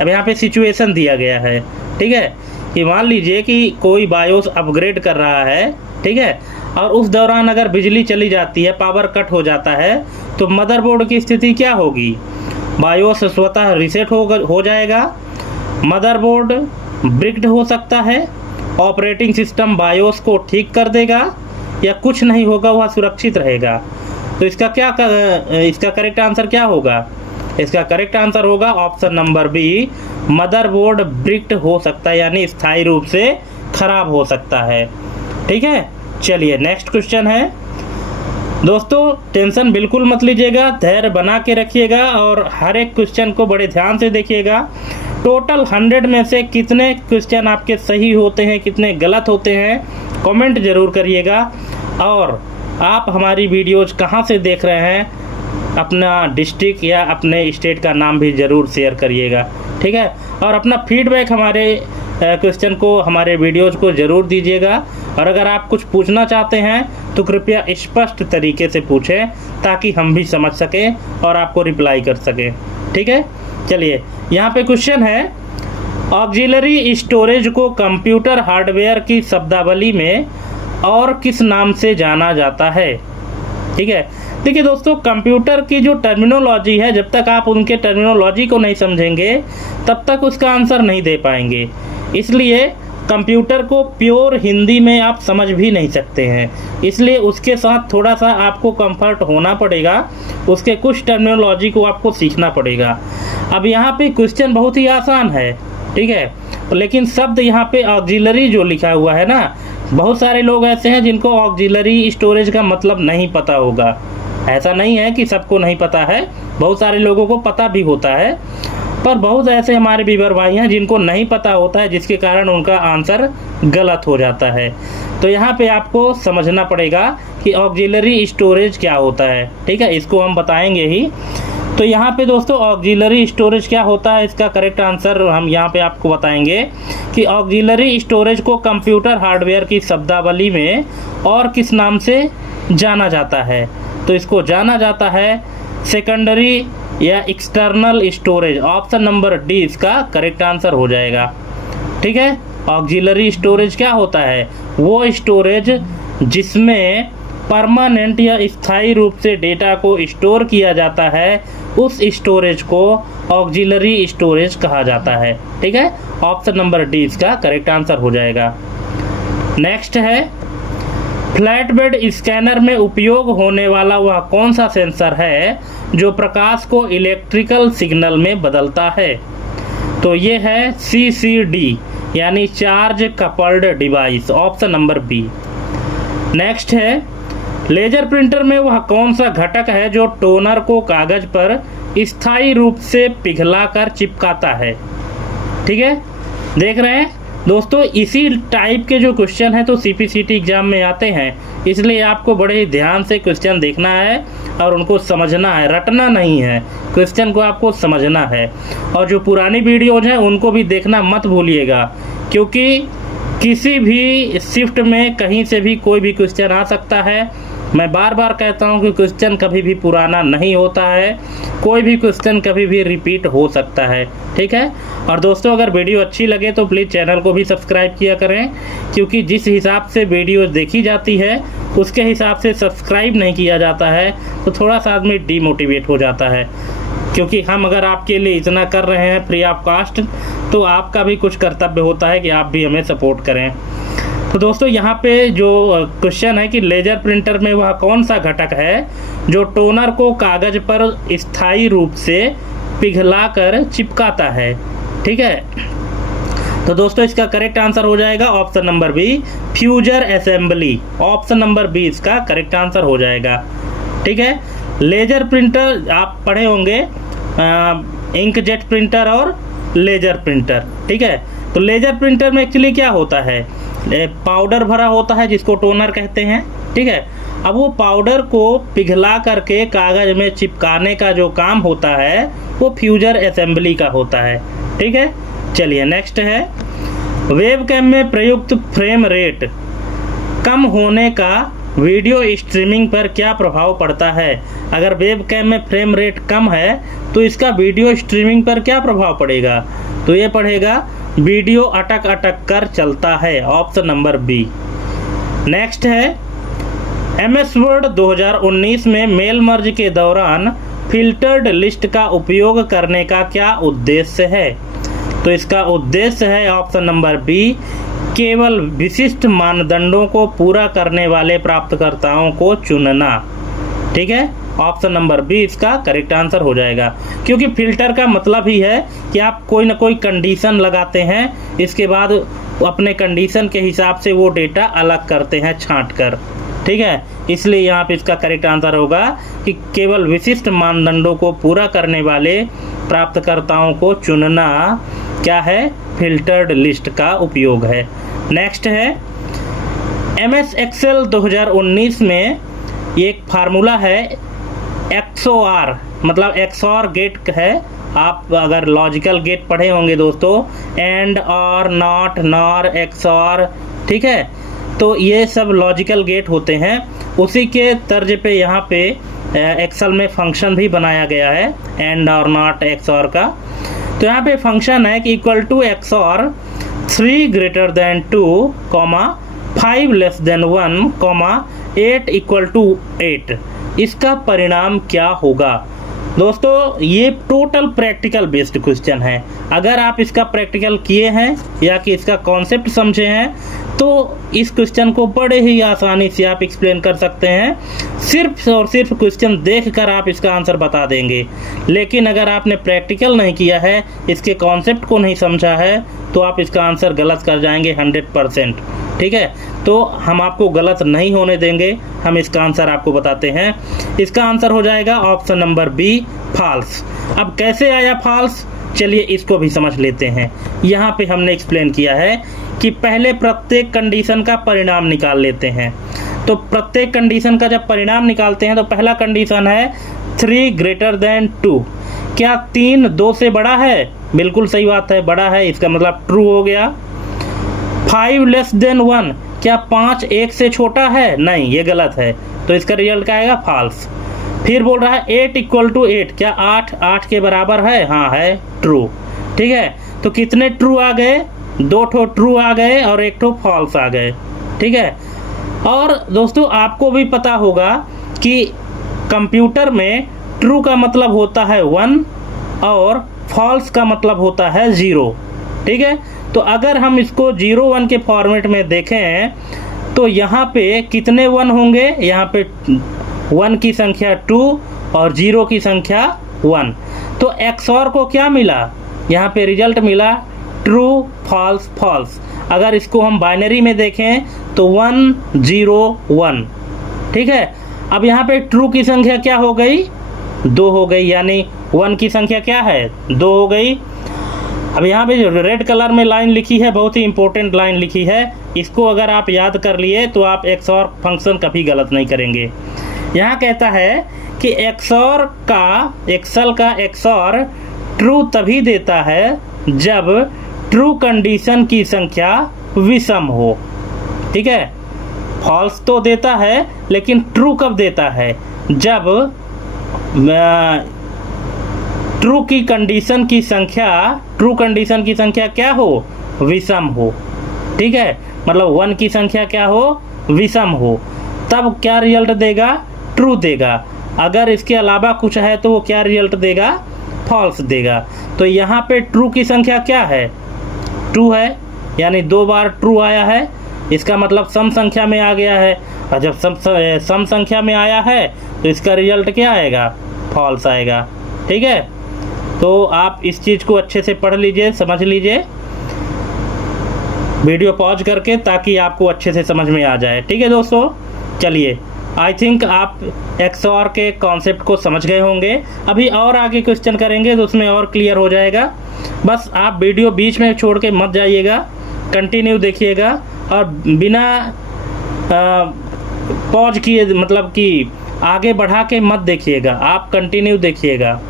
अब यहाँ पे सिचुएशन दिया गया है। ठीक है, कि मान लीजिए कि कोई बायोस अपग्रेड कर रहा है, ठीक है, और उस दौरान अगर बिजली चली जाती है, पावर कट हो जाता है, तो मदरबोर्ड की स्थिति क्या होगी, बायोस स्वतः रीसेट हो जाएगा, मदरबोर्ड ब्रिक्ड हो सकता है, ऑपरेटिंग सिस्टम बायोस को ठीक कर देगा या कुछ नहीं होगा, वह सुरक्षित रहेगा। तो इसका करेक्ट आंसर क्या होगा, इसका करेक्ट आंसर होगा option number B, motherboard bricked हो सकता है यानी स्थायी रूप से खराब हो सकता है। ठीक है, चलिए नेक्स्ट क्वेश्चन है। दोस्तों टेंशन बिल्कुल मत लीजिएगा, धैर्य बना के रखिएगा और हर एक क्वेश्चन को बड़े ध्यान से देखिएगा। टोटल 100 में से कितने क्वेश्चन आपके सही होते हैं, कितने गलत होते हैं, कमेंट ज़रूर करिएगा। और आप हमारी वीडियोज कहाँ से देख रहे हैं, अपना डिस्ट्रिक्ट या अपने स्टेट का नाम भी ज़रूर शेयर करिएगा। ठीक है, और अपना फीडबैक हमारे क्वेश्चन को, हमारे वीडियोज़ को ज़रूर दीजिएगा। और अगर आप कुछ पूछना चाहते हैं तो कृपया स्पष्ट तरीके से पूछें ताकि हम भी समझ सकें और आपको रिप्लाई कर सकें। ठीक है, चलिए यहाँ पे क्वेश्चन है, ऑक्सिलरी स्टोरेज को कंप्यूटर हार्डवेयर की शब्दावली में और किस नाम से जाना जाता है। ठीक है, देखिए दोस्तों, कंप्यूटर की जो टर्मिनोलॉजी है, जब तक आप उनके टर्मिनोलॉजी को नहीं समझेंगे तब तक उसका आंसर नहीं दे पाएंगे। इसलिए कंप्यूटर को प्योर हिंदी में आप समझ भी नहीं सकते हैं, इसलिए उसके साथ थोड़ा सा आपको कंफर्ट होना पड़ेगा, उसके कुछ टर्मिनोलॉजी को आपको सीखना पड़ेगा। अब यहाँ पे क्वेश्चन बहुत ही आसान है, ठीक है, लेकिन शब्द यहाँ पे ऑक्सिलरी जो लिखा हुआ है ना, बहुत सारे लोग ऐसे हैं जिनको ऑक्सिलरी स्टोरेज का मतलब नहीं पता होगा। ऐसा नहीं है कि सबको नहीं पता है, बहुत सारे लोगों को पता भी होता है, पर बहुत ऐसे हमारे व्यूअर भाई हैं जिनको नहीं पता होता है, जिसके कारण उनका आंसर गलत हो जाता है। तो यहाँ पे आपको समझना पड़ेगा कि ऑक्सिलरी स्टोरेज क्या होता है। ठीक है, इसको हम बताएंगे ही। तो यहाँ पे दोस्तों ऑक्सिलरी स्टोरेज क्या होता है, इसका करेक्ट आंसर हम यहाँ पे आपको बताएंगे कि ऑक्सिलरी स्टोरेज को कंप्यूटर हार्डवेयर की शब्दावली में और किस नाम से जाना जाता है। तो इसको जाना जाता है सेकेंडरी या external storage, option number D इसका करेक्ट आंसर हो जाएगा। ठीक है, ऑक्सिलरी स्टोरेज क्या होता है, वो स्टोरेज जिसमें परमानेंट या स्थायी रूप से डेटा को स्टोर किया जाता है, उस स्टोरेज को ऑक्सिलरी स्टोरेज कहा जाता है। ठीक है, ऑप्शन नंबर डी इसका करेक्ट आंसर हो जाएगा। नेक्स्ट है, फ्लैटबेड स्कैनर में उपयोग होने वाला वह कौन सा सेंसर है जो प्रकाश को इलेक्ट्रिकल सिग्नल में बदलता है? तो ये है CCD यानी charge coupled device, option number B. Next है, लेजर प्रिंटर में वह कौन सा घटक है जो टोनर को कागज पर स्थायी रूप से पिघलाकर चिपकाता है? ठीक है, देख रहे हैं दोस्तों, इसी टाइप के जो क्वेश्चन हैं तो CPCT एग्जाम में आते हैं, इसलिए आपको बड़े ही ध्यान से क्वेश्चन देखना है और उनको समझना है, रटना नहीं है, क्वेश्चन को आपको समझना है। और जो पुरानी वीडियोज हैं उनको भी देखना मत भूलिएगा, क्योंकि किसी भी शिफ्ट में कहीं से भी कोई भी क्वेश्चन आ सकता है। मैं बार बार कहता हूं कि क्वेश्चन कभी भी पुराना नहीं होता है, कोई भी क्वेश्चन कभी भी रिपीट हो सकता है। ठीक है, और दोस्तों अगर वीडियो अच्छी लगे तो प्लीज़ चैनल को भी सब्सक्राइब किया करें, क्योंकि जिस हिसाब से वीडियो देखी जाती है उसके हिसाब से सब्सक्राइब नहीं किया जाता है तो थोड़ा सा आदमी डीमोटिवेट हो जाता है। क्योंकि हम अगर आपके लिए इतना कर रहे हैं फ्री ऑफ कास्ट, तो आपका भी कुछ कर्तव्य होता है कि आप भी हमें सपोर्ट करें। तो दोस्तों यहाँ पे जो क्वेश्चन है कि लेजर प्रिंटर में वह कौन सा घटक है जो टोनर को कागज पर स्थायी रूप से पिघलाकर चिपकाता है? ठीक है, तो दोस्तों इसका करेक्ट आंसर हो जाएगा option number B, fuser assembly, option number B इसका करेक्ट आंसर हो जाएगा। ठीक है, लेजर प्रिंटर आप पढ़े होंगे, इंकजेट प्रिंटर और लेजर प्रिंटर। ठीक है, तो लेजर प्रिंटर में एक्चुअली क्या होता है, पाउडर भरा होता है जिसको टोनर कहते हैं। ठीक है, अब वो पाउडर को पिघला करके कागज में चिपकाने का जो काम होता है वो फ्यूजर असेंबली का होता है। ठीक है, चलिए नेक्स्ट है, वेबकैम में प्रयुक्त फ्रेम रेट कम होने का वीडियो स्ट्रीमिंग पर क्या प्रभाव पड़ता है? अगर वेबकैम में फ्रेम रेट कम है तो इसका वीडियो स्ट्रीमिंग पर क्या प्रभाव पड़ेगा? तो ये पड़ेगा वीडियो अटक अटक कर चलता है, ऑप्शन नंबर बी। नेक्स्ट है, MS वर्ड 2019 में मेल मर्ज के दौरान फिल्टर्ड लिस्ट का उपयोग करने का क्या उद्देश्य है? तो इसका उद्देश्य है ऑप्शन नंबर बी, केवल विशिष्ट मानदंडों को पूरा करने वाले प्राप्तकर्ताओं को चुनना। ठीक है, ऑप्शन नंबर बी इसका करेक्ट आंसर हो जाएगा, क्योंकि फिल्टर का मतलब ही है कि आप कोई ना कोई कंडीशन लगाते हैं, इसके बाद अपने कंडीशन के हिसाब से वो डेटा अलग करते हैं छांट कर। ठीक है, इसलिए यहाँ पे इसका करेक्ट आंसर होगा कि केवल विशिष्ट मानदंडों को पूरा करने वाले प्राप्तकर्ताओं को चुनना क्या है, फिल्टर्ड लिस्ट का उपयोग है। नेक्स्ट है, MS एक्सेल 2019 में एक फार्मूला है XOR, मतलब XOR गेट है। आप अगर लॉजिकल गेट पढ़े होंगे दोस्तों, एंड, और, नॉट, नॉर, XOR। ठीक है, तो ये सब लॉजिकल गेट होते हैं, उसी के तर्ज पे यहाँ पे एक्सेल में फंक्शन भी बनाया गया है एंड और नॉट XOR का। तो यहाँ पे फंक्शन है कि equal to XOR 3 greater than 2, 5 less than 1, 8 equal to 8। इसका परिणाम क्या होगा? दोस्तों ये टोटल प्रैक्टिकल बेस्ड क्वेश्चन है। अगर आप इसका प्रैक्टिकल किए हैं या कि इसका कॉन्सेप्ट समझे हैं तो इस क्वेश्चन को बड़े ही आसानी से आप एक्सप्लेन कर सकते हैं। सिर्फ और सिर्फ क्वेश्चन देखकर आप इसका आंसर बता देंगे। लेकिन अगर आपने प्रैक्टिकल नहीं किया है, इसके कॉन्सेप्ट को नहीं समझा है, तो आप इसका आंसर गलत कर जाएंगे 100%। ठीक है, तो हम आपको गलत नहीं होने देंगे, हम इसका आंसर आपको बताते हैं। इसका आंसर हो जाएगा ऑप्शन नंबर बी, फॉल्स। अब कैसे आया फॉल्स, चलिए इसको भी समझ लेते हैं। यहाँ पे हमने एक्सप्लेन किया है कि पहले प्रत्येक कंडीशन का परिणाम निकाल लेते हैं। तो प्रत्येक कंडीशन का जब परिणाम निकालते हैं तो पहला कंडीशन है 3 ग्रेटर देन 2। क्या 3 2 से बड़ा है? बिल्कुल सही बात है, बड़ा है, इसका मतलब ट्रू हो गया। 5 लेस देन 1, क्या 5 1 से छोटा है? नहीं, ये गलत है, तो इसका रिजल्ट क्या आएगा? फॉल्स। फिर बोल रहा है 8 इक्वल टू 8, क्या 8 8 के बराबर है? हाँ है, ट्रू। ठीक है, तो कितने ट्रू आ गए? 2 ट्रू आ गए और 1 फॉल्स आ गए। ठीक है, और दोस्तों आपको भी पता होगा कि कंप्यूटर में ट्रू का मतलब होता है 1 और फॉल्स का मतलब होता है 0। ठीक है, तो अगर हम इसको 0 1 के फॉर्मेट में देखें तो यहाँ पे कितने 1 होंगे, यहाँ पे 1 की संख्या 2 और 0 की संख्या 1। तो XOR को क्या मिला, यहाँ पे रिजल्ट मिला ट्रू फॉल्स फॉल्स। अगर इसको हम बाइनरी में देखें तो 1 0 1। ठीक है, अब यहाँ पे ट्रू की संख्या क्या हो गई, 2 हो गई, यानी 1 की संख्या क्या है, 2 हो गई। अब यहाँ पे जो रेड कलर में लाइन लिखी है, बहुत ही इंपॉर्टेंट लाइन लिखी है, इसको अगर आप याद कर लिए तो आप XOR फंक्शन कभी गलत नहीं करेंगे। यहाँ कहता है कि एक्सेल का XOR ट्रू तभी देता है जब ट्रू कंडीशन की संख्या विषम हो। ठीक है, फॉल्स तो देता है लेकिन ट्रू कब देता है, जब ट्रू कंडीशन की संख्या क्या हो, विषम हो। ठीक है, मतलब 1 की संख्या क्या हो, विषम हो, तब क्या रिजल्ट देगा, ट्रू देगा। अगर इसके अलावा कुछ है तो वो क्या रिजल्ट देगा, फॉल्स देगा। तो यहाँ पे ट्रू की संख्या क्या है, 2 है, यानी 2 बार ट्रू आया है, इसका मतलब सम संख्या में आ गया है। और जब सम संख्या में आया है तो इसका रिजल्ट क्या आएगा, फॉल्स आएगा। ठीक है, तो आप इस चीज़ को अच्छे से पढ़ लीजिए, समझ लीजिए, वीडियो पॉज करके, ताकि आपको अच्छे से समझ में आ जाए। ठीक है दोस्तों, चलिए, आई थिंक आप XOR के कॉन्सेप्ट को समझ गए होंगे। अभी और आगे क्वेश्चन करेंगे तो उसमें और क्लियर हो जाएगा। बस आप वीडियो बीच में छोड़ के मत जाइएगा, कंटिन्यू देखिएगा और बिना पॉज किए, मतलब कि आगे बढ़ा के मत देखिएगा, आप कंटिन्यू देखिएगा,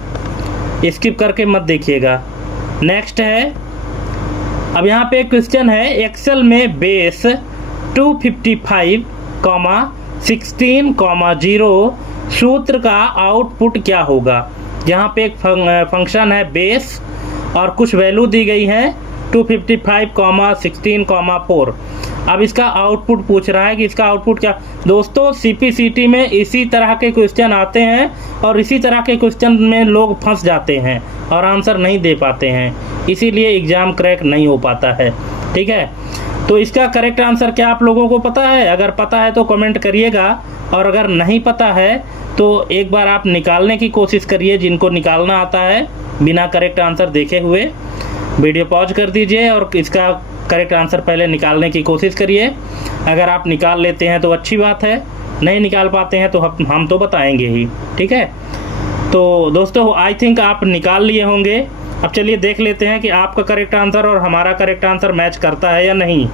स्किप करके मत देखिएगा। नेक्स्ट है, अब यहाँ पे क्वेश्चन है, एक्सेल में बेस 255, 16, 0 सूत्र का आउटपुट क्या होगा। यहाँ पे एक फंक्शन है बेस और कुछ वैल्यू दी गई है 255, 16, 4। अब इसका आउटपुट पूछ रहा है कि इसका आउटपुट क्या। दोस्तों CPCT में इसी तरह के क्वेश्चन आते हैं और इसी तरह के क्वेश्चन में लोग फंस जाते हैं और आंसर नहीं दे पाते हैं, इसीलिए एग्ज़ाम क्रैक नहीं हो पाता है। ठीक है, तो इसका करेक्ट आंसर क्या आप लोगों को पता है? अगर पता है तो कमेंट करिएगा, और अगर नहीं पता है तो एक बार आप निकालने की कोशिश करिए, जिनको निकालना आता है बिना करेक्ट आंसर देखे हुए। वीडियो पॉज कर दीजिए और इसका करेक्ट आंसर पहले निकालने की कोशिश करिए। अगर आप निकाल लेते हैं तो अच्छी बात है, नहीं निकाल पाते हैं तो हम तो बताएंगे ही। ठीक है, तो दोस्तों आई थिंक आप निकाल लिए होंगे। अब चलिए देख लेते हैं कि आपका करेक्ट आंसर और हमारा करेक्ट आंसर मैच करता है या नहीं।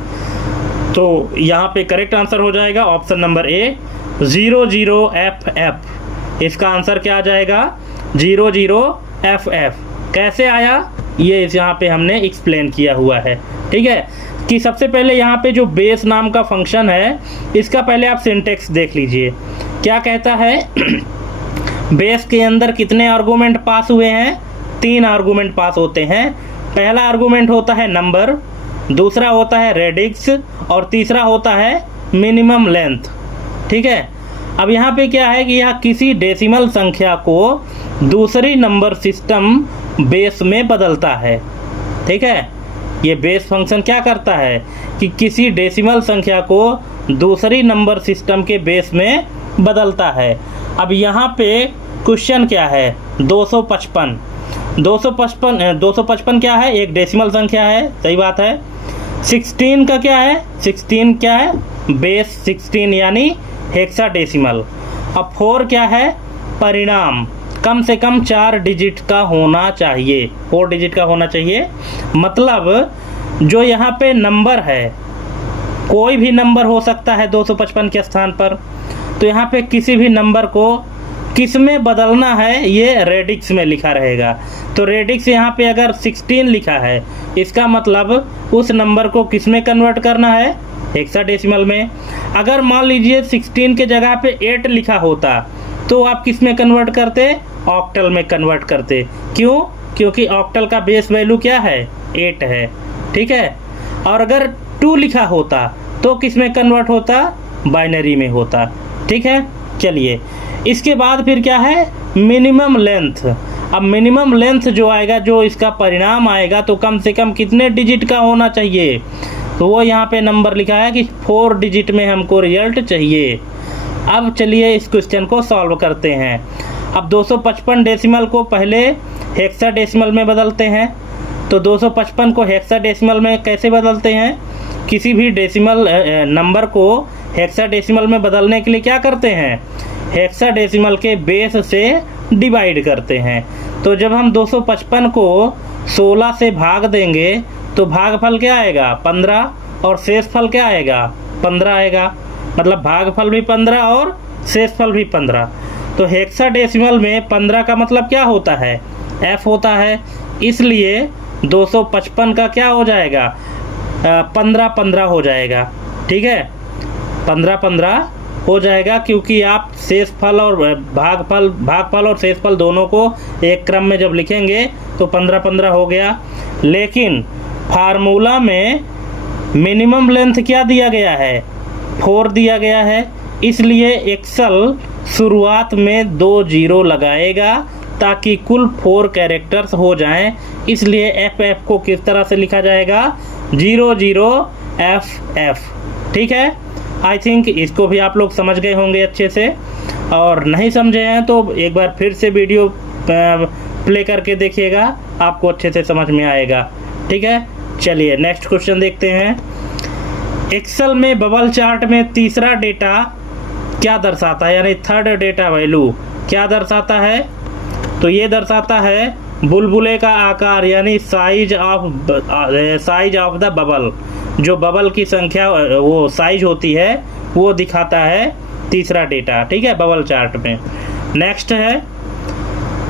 तो यहाँ पे करेक्ट आंसर हो जाएगा ऑप्शन नंबर ए, 00FF। इसका आंसर क्या आ जाएगा, 00FF। कैसे आया ये यहाँ पे हमने एक्सप्लेन किया हुआ है। ठीक है, कि सबसे पहले यहाँ पे जो बेस नाम का फंक्शन है, इसका पहले आप सिंटेक्स देख लीजिए। क्या कहता है बेस के अंदर कितने आर्गूमेंट पास हुए हैं, 3 आर्गूमेंट पास होते हैं। पहला आर्गूमेंट होता है नंबर, दूसरा होता है रेडिक्स और तीसरा होता है मिनिमम लेंथ। ठीक है, अब यहाँ पे क्या है कि यह किसी डेसिमल संख्या को दूसरी नंबर सिस्टम बेस में बदलता है। ठीक है, ये बेस फंक्शन क्या करता है कि किसी डेसिमल संख्या को दूसरी नंबर सिस्टम के बेस में बदलता है। अब यहाँ पे क्वेश्चन क्या है, 255 क्या है, एक डेसिमल संख्या है, सही बात है। 16 का क्या है, 16 क्या है, बेस 16 यानी हेक्साडेसिमल। अब 4 क्या है, परिणाम, कम से कम 4 डिजिट का होना चाहिए, 4 डिजिट का होना चाहिए। मतलब जो यहाँ पे नंबर है, कोई भी नंबर हो सकता है 255 के स्थान पर, तो यहाँ पे किसी भी नंबर को किस में बदलना है, ये रेडिक्स में लिखा रहेगा। तो रेडिक्स यहाँ पे अगर 16 लिखा है, इसका मतलब उस नंबर को किस में कन्वर्ट करना है, हेक्साडेसिमल में। अगर मान लीजिए 16 के जगह पे 8 लिखा होता तो आप किस में कन्वर्ट करते, ऑक्टल में कन्वर्ट करते। क्यों? क्योंकि ऑक्टल का बेस वैल्यू क्या है, 8 है। ठीक है, और अगर 2 लिखा होता तो किस में कन्वर्ट होता, बाइनरी में होता। ठीक है, चलिए इसके बाद फिर क्या है, मिनिमम लेंथ। अब मिनिमम लेंथ जो आएगा, जो इसका परिणाम आएगा, तो कम से कम कितने डिजिट का होना चाहिए, तो वो यहाँ पे नंबर लिखा है कि 4 डिजिट में हमको रिजल्ट चाहिए। अब चलिए इस क्वेश्चन को सॉल्व करते हैं। अब 255 डेसिमल को पहले हेक्साडेसिमल में बदलते हैं। तो 255 को हेक्साडेसिमल में कैसे बदलते हैं, किसी भी डेसिमल नंबर को हेक्साडेसिमल में बदलने के लिए क्या करते हैं, हेक्साडेसिमल के बेस से डिवाइड करते हैं। तो जब हम 255 को 16 से भाग देंगे तो भागफल क्या आएगा, 15, और शेषफल क्या आएगा, 15 आएगा। मतलब भागफल भी 15 और शेषफल भी 15। तो हेक्साडेसिमल में 15 का मतलब क्या होता है, f होता है। इसलिए 255 का क्या हो जाएगा, 15-15 हो जाएगा। ठीक है, 15-15 हो जाएगा, क्योंकि आप शेषफल और भागफल और शेषफल दोनों को एक क्रम में जब लिखेंगे तो 15-15 हो गया। लेकिन फार्मूला में मिनिमम लेंथ क्या दिया गया है, 4 दिया गया है। इसलिए एक्सेल शुरुआत में 2 जीरो लगाएगा ताकि कुल 4 कैरेक्टर्स हो जाएं। इसलिए FF को किस तरह से लिखा जाएगा, 00FF। ठीक है, आई थिंक इसको भी आप लोग समझ गए होंगे अच्छे से, और नहीं समझे हैं तो एक बार फिर से वीडियो प्ले करके देखिएगा, आपको अच्छे से समझ में आएगा। ठीक है, चलिए नेक्स्ट क्वेश्चन देखते हैं। एक्सेल में बबल चार्ट में तीसरा डेटा क्या दर्शाता है, यानी थर्ड डेटा वैल्यू क्या दर्शाता है, तो ये दर्शाता है बुलबुले का आकार, यानी साइज ऑफ द बबल। जो बबल की संख्या, वो साइज होती है, वो दिखाता है तीसरा डेटा। ठीक है, बबल चार्ट में। नेक्स्ट है,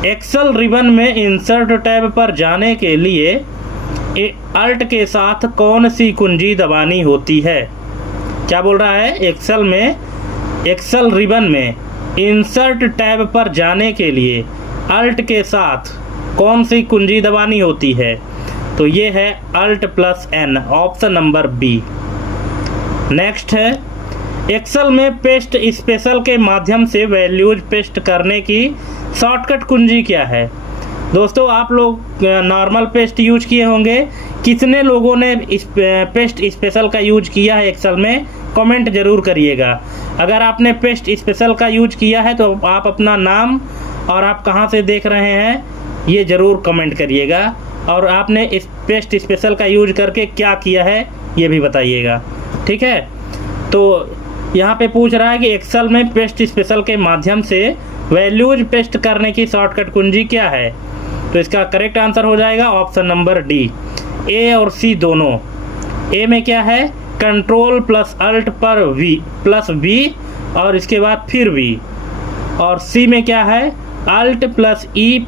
एक्सेल रिबन में इंसर्ट टैब पर जाने के लिए अल्ट के साथ कौन सी कुंजी दबानी होती है। क्या बोल रहा है, एक्सेल में, एक्सेल रिबन में इंसर्ट टैब पर जाने के लिए अल्ट के साथ कौन सी कुंजी दबानी होती है, तो ये है Alt+N, option number B. Next है, एक्सेल में पेस्ट स्पेशल के माध्यम से वैल्यूज पेस्ट करने की शॉर्टकट कुंजी क्या है। दोस्तों आप लोग नॉर्मल पेस्ट यूज किए होंगे, कितने लोगों ने इस पेस्ट स्पेशल का यूज किया है एक्सेल में, कमेंट ज़रूर करिएगा। अगर आपने पेस्ट स्पेशल का यूज किया है तो आप अपना नाम और आप कहां से देख रहे हैं ये ज़रूर कमेंट करिएगा, और आपने इस पेस्ट स्पेशल का यूज करके क्या किया है ये भी बताइएगा। ठीक है, तो यहाँ पे पूछ रहा है कि एक्सेल में पेस्ट स्पेशल के माध्यम से वैल्यूज पेस्ट करने की शॉर्टकट कुंजी क्या है, तो इसका करेक्ट आंसर हो जाएगा ऑप्शन नंबर डी, ए और सी दोनों। ए में क्या है, Ctrl+Alt पर V और इसके बाद फिर V, और सी में क्या है, Alt+E+S+V।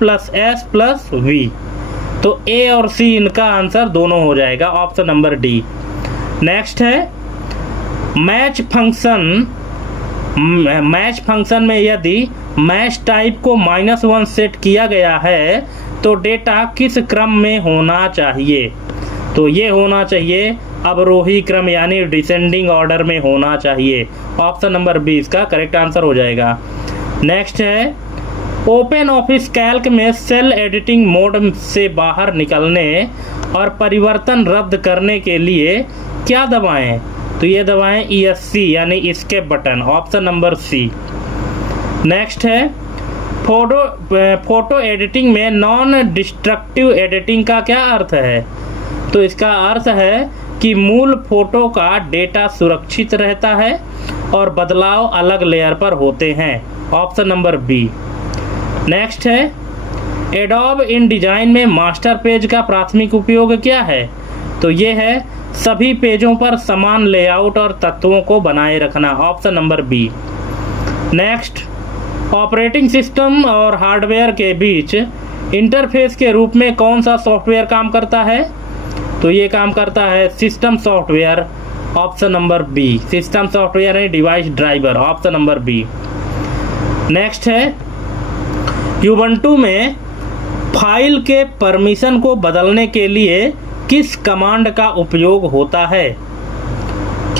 तो ए और सी इनका आंसर दोनों हो जाएगा, ऑप्शन नंबर डी। नेक्स्ट है, मैच फंक्शन में यदि मैच टाइप को -1 सेट किया गया है तो डेटा किस क्रम में होना चाहिए, तो ये होना चाहिए अवरोही क्रम, यानी डिसेंडिंग ऑर्डर में होना चाहिए। ऑप्शन नंबर बी इसका करेक्ट आंसर हो जाएगा। नेक्स्ट है, ओपन ऑफिस कैल्क में सेल एडिटिंग मोड से बाहर निकलने और परिवर्तन रद्द करने के लिए क्या दबाएं, तो ये दबाएं ESC यानी escape button, option number C. Next है, फोटो एडिटिंग में नॉन डिस्ट्रक्टिव एडिटिंग का क्या अर्थ है, तो इसका अर्थ है कि मूल फोटो का डेटा सुरक्षित रहता है और बदलाव अलग लेयर पर होते हैं, ऑप्शन नंबर बी। नेक्स्ट है, एडोब इन डिजाइन में मास्टर पेज का प्राथमिक उपयोग क्या है, तो ये है सभी पेजों पर समान लेआउट और तत्वों को बनाए रखना, option number B. Next, operating system और हार्डवेयर के बीच इंटरफेस के रूप में कौन सा सॉफ्टवेयर काम करता है, तो ये काम करता है system software, option number B. System software है device driver, option number B. Next है, यूबंटू में फाइल के परमिशन को बदलने के लिए किस कमांड का उपयोग होता है,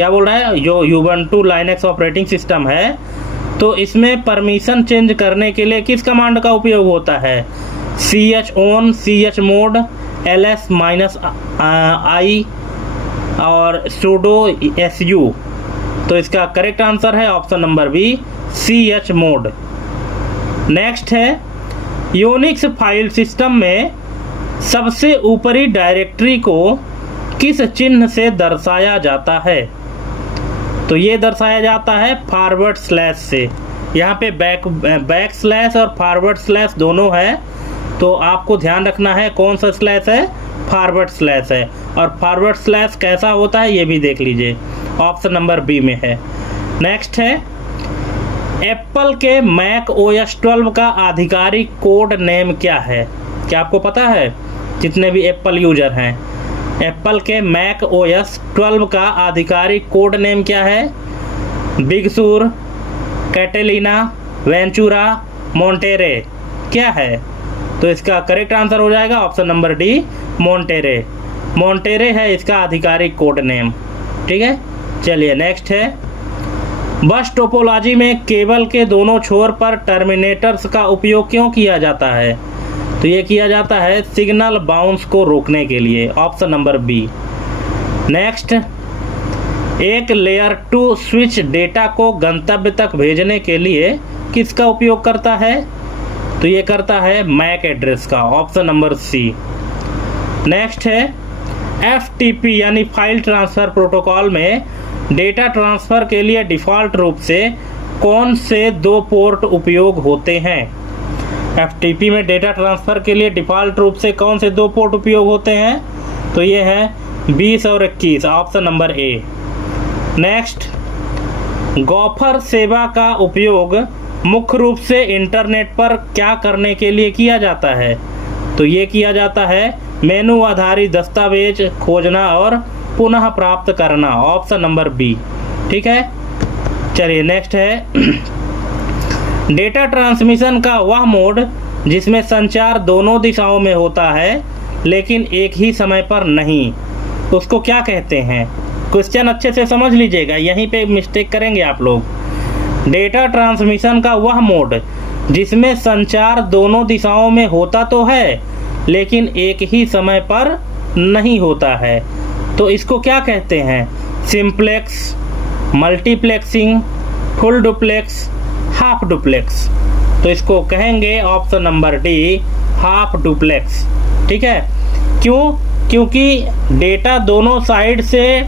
क्या बोल रहा है, जो Ubuntu Linux ऑपरेटिंग सिस्टम है तो इसमें परमिशन चेंज करने के लिए किस कमांड का उपयोग होता है, chown, chmod, ls-i और sudo su। तो इसका करेक्ट आंसर है option number B, chmod। Next है, यूनिक्स फाइल सिस्टम में सबसे ऊपरी डायरेक्टरी को किस चिन्ह से दर्शाया जाता है, तो ये दर्शाया जाता है फॉरवर्ड स्लैश से। यहाँ पे बैक स्लैश और फॉरवर्ड स्लैश दोनों है, तो आपको ध्यान रखना है कौन सा स्लैश है, फॉरवर्ड स्लैश है। और फॉरवर्ड स्लैश कैसा होता है ये भी देख लीजिए, ऑप्शन नंबर बी में है। नेक्स्ट है, एप्पल के मैक OS 12 का आधिकारिक कोड नेम क्या है, क्या आपको पता है, जितने भी एप्पल यूजर हैं, एप्पल के मैक OS 12 का आधिकारिक कोड नेम क्या है, बिग सूर, कैटेलिना, वेंचुरा, मोंटेरे, क्या है, तो इसका करेक्ट आंसर हो जाएगा option number D, Monterey. Monterey है इसका आधिकारिक कोड नेम। ठीक है, चलिए नेक्स्ट है, बस टोपोलॉजी में केबल के दोनों छोर पर टर्मिनेटर्स का उपयोग क्यों किया जाता है, तो ये किया जाता है सिग्नल बाउंस को रोकने के लिए, ऑप्शन नंबर बी। नेक्स्ट, एक लेयर 2 स्विच डेटा को गंतव्य तक भेजने के लिए किसका उपयोग करता है, तो ये करता है मैक एड्रेस का, ऑप्शन नंबर सी। नेक्स्ट है, FTP यानी फाइल ट्रांसफ़र प्रोटोकॉल में डेटा ट्रांसफ़र के लिए डिफ़ॉल्ट रूप से कौन से 2 पोर्ट उपयोग होते हैं, FTP में डेटा ट्रांसफ़र के लिए डिफ़ॉल्ट रूप से कौन से 2 पोर्ट उपयोग होते हैं, तो ये है 20 और 21, ऑप्शन नंबर ए। नेक्स्ट, गॉफर सेवा का उपयोग मुख्य रूप से इंटरनेट पर क्या करने के लिए किया जाता है, तो ये किया जाता है मेनू आधारित दस्तावेज खोजना और पुनः प्राप्त करना, ऑप्शन नंबर बी। ठीक है, चलिए नेक्स्ट है, डेटा ट्रांसमिशन का वह मोड जिसमें संचार दोनों दिशाओं में होता है लेकिन एक ही समय पर नहीं, उसको क्या कहते हैं, क्वेश्चन अच्छे से समझ लीजिएगा, यहीं पे मिस्टेक करेंगे आप लोग। डेटा ट्रांसमिशन का वह मोड जिसमें संचार दोनों दिशाओं में होता तो है लेकिन एक ही समय पर नहीं होता है, तो इसको क्या कहते हैं, simplex, multiplexing, full duplex, half duplex, तो इसको कहेंगे option number D, half duplex. ठीक है, क्यों, क्योंकि डेटा दोनों साइड से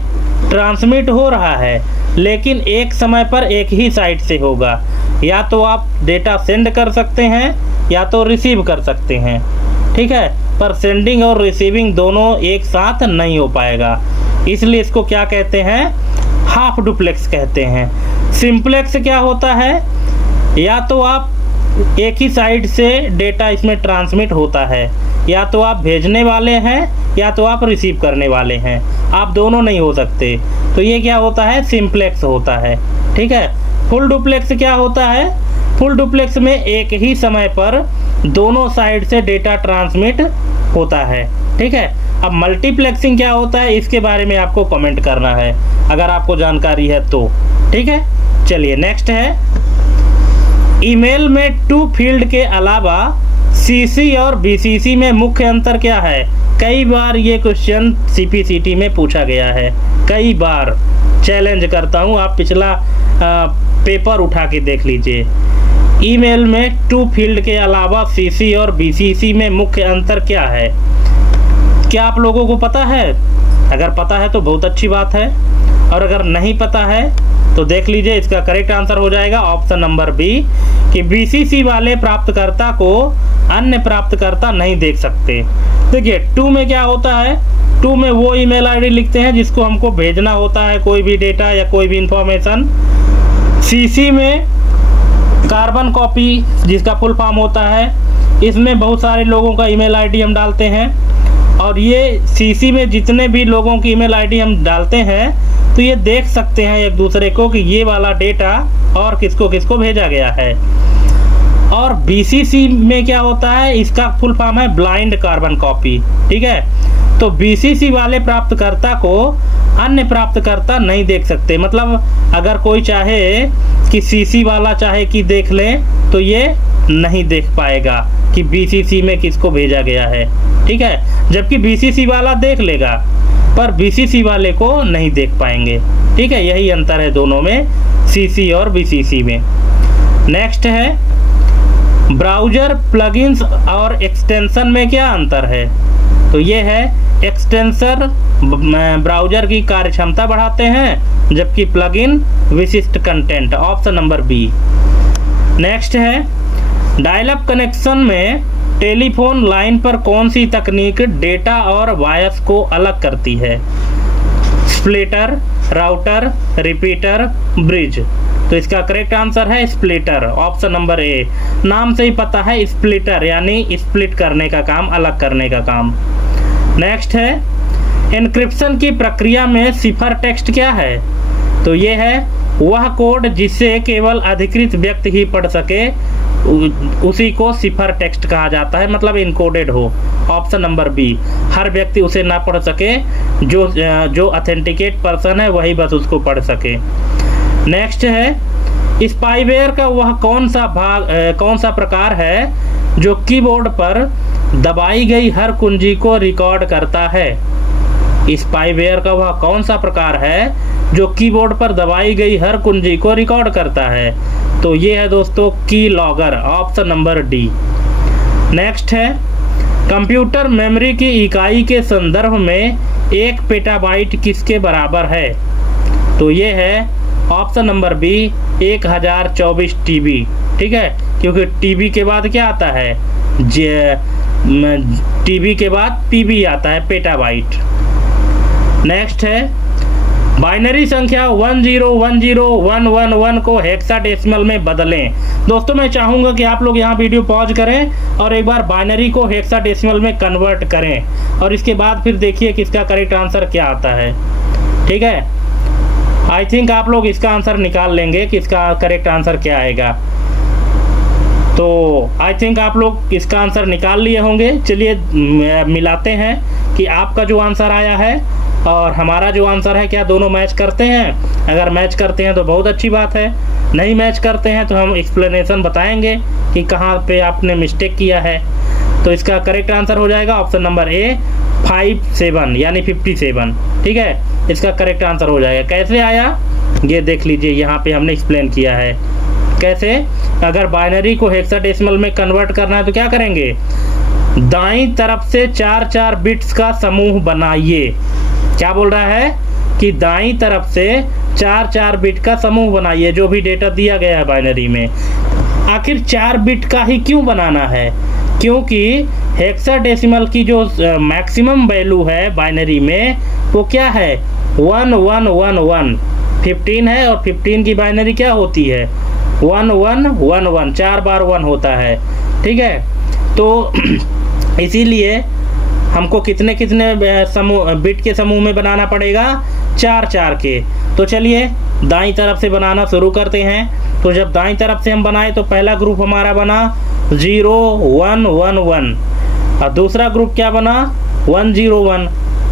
ट्रांसमिट हो रहा है लेकिन एक समय पर एक ही साइड से होगा, या तो आप डेटा सेंड कर सकते हैं या तो रिसीव कर सकते हैं। ठीक है, पर सेंडिंग और रिसीविंग दोनों एक साथ नहीं हो पाएगा, इसलिए इसको क्या कहते हैं, हाफ डुप्लेक्स कहते हैं। सिंप्लेक्स क्या होता है, या तो आप एक ही साइड से डेटा इसमें ट्रांसमिट होता है, या तो आप भेजने वाले हैं या तो आप रिसीव करने वाले हैं, आप दोनों नहीं हो सकते, तो ये क्या होता है, सिंप्लेक्स होता है। ठीक है, फुल डुप्लेक्स क्या होता है, फुल डुप्लेक्स में एक ही समय पर दोनों साइड से डेटा ट्रांसमिट होता है। ठीक है, अब मल्टीप्लेक्सिंग क्या होता है इसके बारे में आपको कमेंट करना है अगर आपको जानकारी है तो। ठीक है, चलिए नेक्स्ट है, ईमेल में टू फील्ड के अलावा CC और BCC में मुख्य अंतर क्या है, कई बार ये क्वेश्चन CPCT में पूछा गया है, कई बार, चैलेंज करता हूँ, आप पिछला पेपर उठा के देख लीजिए। ईमेल में टू फील्ड के अलावा CC और BCC में मुख्य अंतर क्या है, क्या आप लोगों को पता है, अगर पता है तो बहुत अच्छी बात है, और अगर नहीं पता है तो देख लीजिए, इसका करेक्ट आंसर हो जाएगा ऑप्शन नंबर बी, कि BCC वाले प्राप्तकर्ता को अन्य प्राप्तकर्ता नहीं देख सकते। देखिए 2 में क्या होता है, 2 में वो ईमेल आईडी लिखते हैं जिसको हमको भेजना होता है कोई भी डेटा या कोई भी इंफॉर्मेशन। CC में कार्बन कॉपी जिसका फुल फॉर्म होता है, इसमें बहुत सारे लोगों का ईमेल आईडी हम डालते हैं, और ये CC में जितने भी लोगों की ईमेल आईडी हम डालते हैं तो ये देख सकते हैं एक दूसरे को कि ये वाला डेटा और किसको किसको भेजा गया है। और BCC में क्या होता है, इसका फुल फॉर्म है ब्लाइंड कार्बन कॉपी। ठीक है, तो BCC वाले प्राप्तकर्ता को अन्य प्राप्तकर्ता नहीं देख सकते। मतलब अगर कोई चाहे कि सीसी वाला चाहे कि देख ले तो ये नहीं देख पाएगा कि बीसीसी में किसको भेजा गया है, ठीक है। जबकि बीसीसी वाला देख लेगा पर बीसीसी वाले को नहीं देख पाएंगे, ठीक है। यही अंतर है दोनों में, सीसी और बीसीसी में। नेक्स्ट है ब्राउज़र प्लगइन्स और एक्सटेंशन में क्या अंतर है। तो ये है एक्सटेंशन ब्राउज़र की कार्यक्षमता बढ़ाते हैं, जबकि प्लगइन विशिष्ट content, option number B. Next है डायल अप कनेक्शन में टेलीफोन लाइन पर कौन सी तकनीक डेटा और वॉयस को अलग करती है। Splitter, router, repeater, bridge. तो इसका करेक्ट आंसर है स्प्लिटर, ऑप्शन नंबर ए। नाम से ही पता है स्प्लिटर यानी स्प्लिट करने का काम, अलग करने का काम। नेक्स्ट है एन्क्रिप्शन की प्रक्रिया में सिफर टेक्स्ट क्या है। तो ये है वह कोड जिसे केवल अधिकृत व्यक्ति ही पढ़ सके, उसी को सिफर टेक्स्ट कहा जाता है, मतलब इनकोडेड हो, ऑप्शन नंबर बी। हर व्यक्ति उसे ना पढ़ सके, जो ऑथेंटिकेट पर्सन है वही बस उसको पढ़ सके। नेक्स्ट है स्पाईवेयर का वह कौन सा प्रकार है जो कीबोर्ड पर दबाई गई हर कुंजी को रिकॉर्ड करता है। स्पाईवेयर का वह कौन सा प्रकार है जो कीबोर्ड पर दबाई गई हर कुंजी को रिकॉर्ड करता है। तो ये है दोस्तों की logger, option number D. Next है कंप्यूटर मेमोरी की इकाई के संदर्भ में 1 पेटाबाइट किसके बराबर है। तो ये है ऑप्शन नंबर बी 1024 टीबी, ठीक है। क्योंकि टीबी के बाद क्या आता है, टीबी के बाद पीबी आता है, पेटाबाइट। नेक्स्ट है बाइनरी संख्या 1010111 को हेक्साडेसिमल में बदलें। दोस्तों मैं चाहूँगा कि आप लोग यहाँ वीडियो पॉज करें और एक बार बाइनरी को हेक्साडेसिमल में कन्वर्ट करें और इसके बाद फिर देखिए कि इसका करेक्ट आंसर क्या आता है, ठीक है। आई थिंक आप लोग इसका आंसर निकाल लेंगे कि इसका करेक्ट आंसर क्या आएगा। तो आई थिंक आप लोग इसका आंसर निकाल लिए होंगे। चलिए मिलाते हैं कि आपका जो आंसर आया है और हमारा जो आंसर है, क्या दोनों मैच करते हैं। अगर मैच करते हैं तो बहुत अच्छी बात है, नहीं मैच करते हैं तो हम एक्सप्लेनेशन बताएंगे कि कहाँ पे आपने मिस्टेक किया है। तो इसका करेक्ट आंसर हो जाएगा ऑप्शन नंबर ए 57 यानी 57, ठीक है। इसका करेक्ट आंसर हो जाएगा। कैसे आया ये देख लीजिए, यहाँ पे हमने एक्सप्लेन किया है कैसे। अगर बाइनरी को हेक्साडेसिमल में कन्वर्ट करना है तो क्या करेंगे, दाईं तरफ से 4 बिट्स का समूह बनाइए। क्या बोल रहा है कि दाईं तरफ से 4 बिट का समूह बनाइए, जो भी डेटा दिया गया है बाइनरी में। आखिर 4 बिट का ही क्यों बनाना है, क्योंकि हेक्साडेसिमल की जो मैक्सिमम वैल्यू है बाइनरी में वो क्या है 1111, 15 है और 15 की बाइनरी क्या होती है 1111, 4 बार 1 होता है, ठीक है। तो इसीलिए हमको कितने समूह बिट के समूह में बनाना पड़ेगा 4 के। तो चलिए दाईं तरफ से बनाना शुरू करते हैं। तो जब दाईं तरफ से हम बनाए तो पहला ग्रुप हमारा बना 0111 और दूसरा ग्रुप क्या बना 101,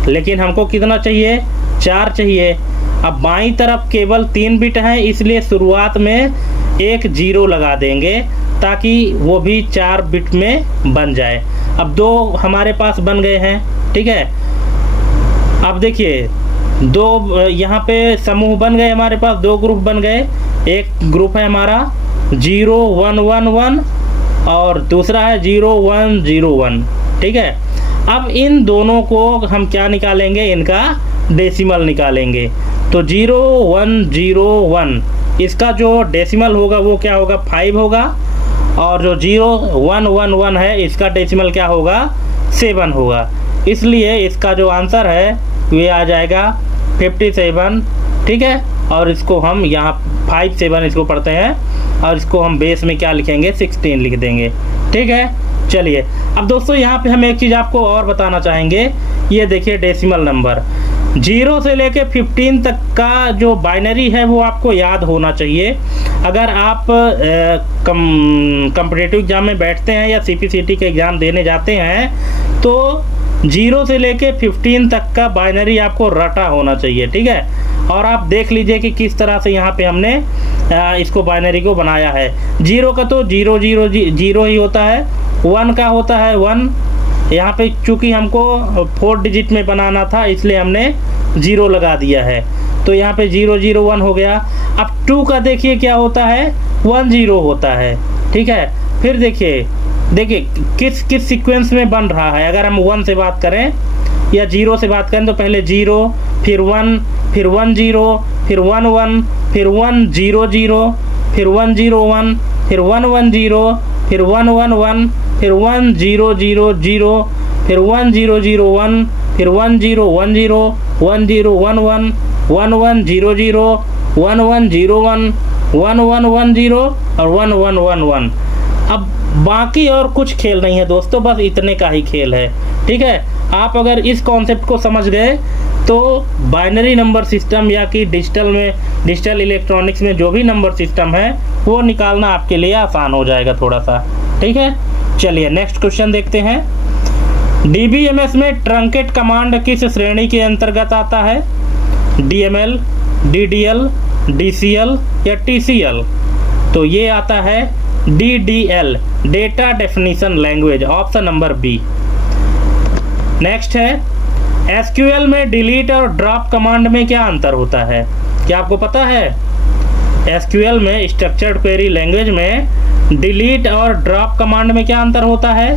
लेकिन हमको कितना चाहिए 4 चाहिए। अब बाईं तरफ केवल 3 बिट हैं, इसलिए शुरुआत में एक 0 लगा देंगे ताकि वो भी 4 बिट में बन जाए। अब 2 हमारे पास बन गए हैं, ठीक है। अब देखिए 2 यहाँ पे समूह बन गए, हमारे पास 2 ग्रुप बन गए। एक ग्रुप है हमारा 0111 और दूसरा है 0101, ठीक है। अब इन दोनों को हम क्या निकालेंगे, इनका डेसिमल निकालेंगे। तो 0101 इसका जो डेसिमल होगा वो क्या होगा 5 होगा, और जो 0111 है इसका डेसिमल क्या होगा 7 होगा। इसलिए इसका जो आंसर है वे आ जाएगा 57, ठीक है। और इसको हम यहाँ 57 इसको पढ़ते हैं और इसको हम बेस में क्या लिखेंगे 16 लिख देंगे, ठीक है। चलिए अब दोस्तों यहाँ पे हम एक चीज़ आपको और बताना चाहेंगे। ये देखिए डेसिमल नंबर 0 से लेके 15 तक का जो बाइनरी है वो आपको याद होना चाहिए। अगर आप कॉम्पिटिटिव एग्ज़ाम में बैठते हैं या CPCT के एग्ज़ाम देने जाते हैं तो 0 से लेके 15 तक का बाइनरी आपको रटा होना चाहिए, ठीक है। और आप देख लीजिए कि किस तरह से यहाँ पे हमने इसको बाइनरी को बनाया है। 0 का तो 0 0 0 ही होता है, 1 का होता है 1। यहाँ पे चूँकि हमको 4 डिजिट में बनाना था इसलिए हमने 0 लगा दिया है, तो यहाँ पे 0 0 1 हो गया। अब 2 का देखिए क्या होता है, 1 0 होता है, ठीक है। फिर देखिए किस सीक्वेंस में बन रहा है। अगर हम 1 से बात करें या 0 से बात करें तो पहले 0, फिर 1, फिर 1 0, फिर 1 1, फिर 1 0 0, फिर 1 0 1, फिर 1 1 0, फिर 1 1 1, फिर 1 0 0 0, फिर 1 0 0 1, फिर 1 0 1 0, 1 0 1 1, 1 1 0 0, 1 1 0 1, 1 1 1 0 और 1 1 1 1। अब बाकी और कुछ खेल नहीं है दोस्तों, बस इतने का ही खेल है, ठीक है। आप अगर इस कॉन्सेप्ट को समझ गए तो बाइनरी नंबर सिस्टम या कि डिजिटल इलेक्ट्रॉनिक्स में जो भी नंबर सिस्टम है वो निकालना आपके लिए आसान हो जाएगा थोड़ा सा, ठीक है। चलिए नेक्स्ट क्वेश्चन देखते हैं। DBMS में ट्रंकेट कमांड किस श्रेणी के अंतर्गत आता है? DML, DDL, DCL या TCL? तो ये आता है DDL, data definition language, option number B. Next है SQL में डिलीट और ड्रॉप कमांड में क्या अंतर होता है? क्या आपको पता है? SQL में स्ट्रक्चर्ड क्वेरी लैंग्वेज में डिलीट और ड्रॉप कमांड में क्या अंतर होता है?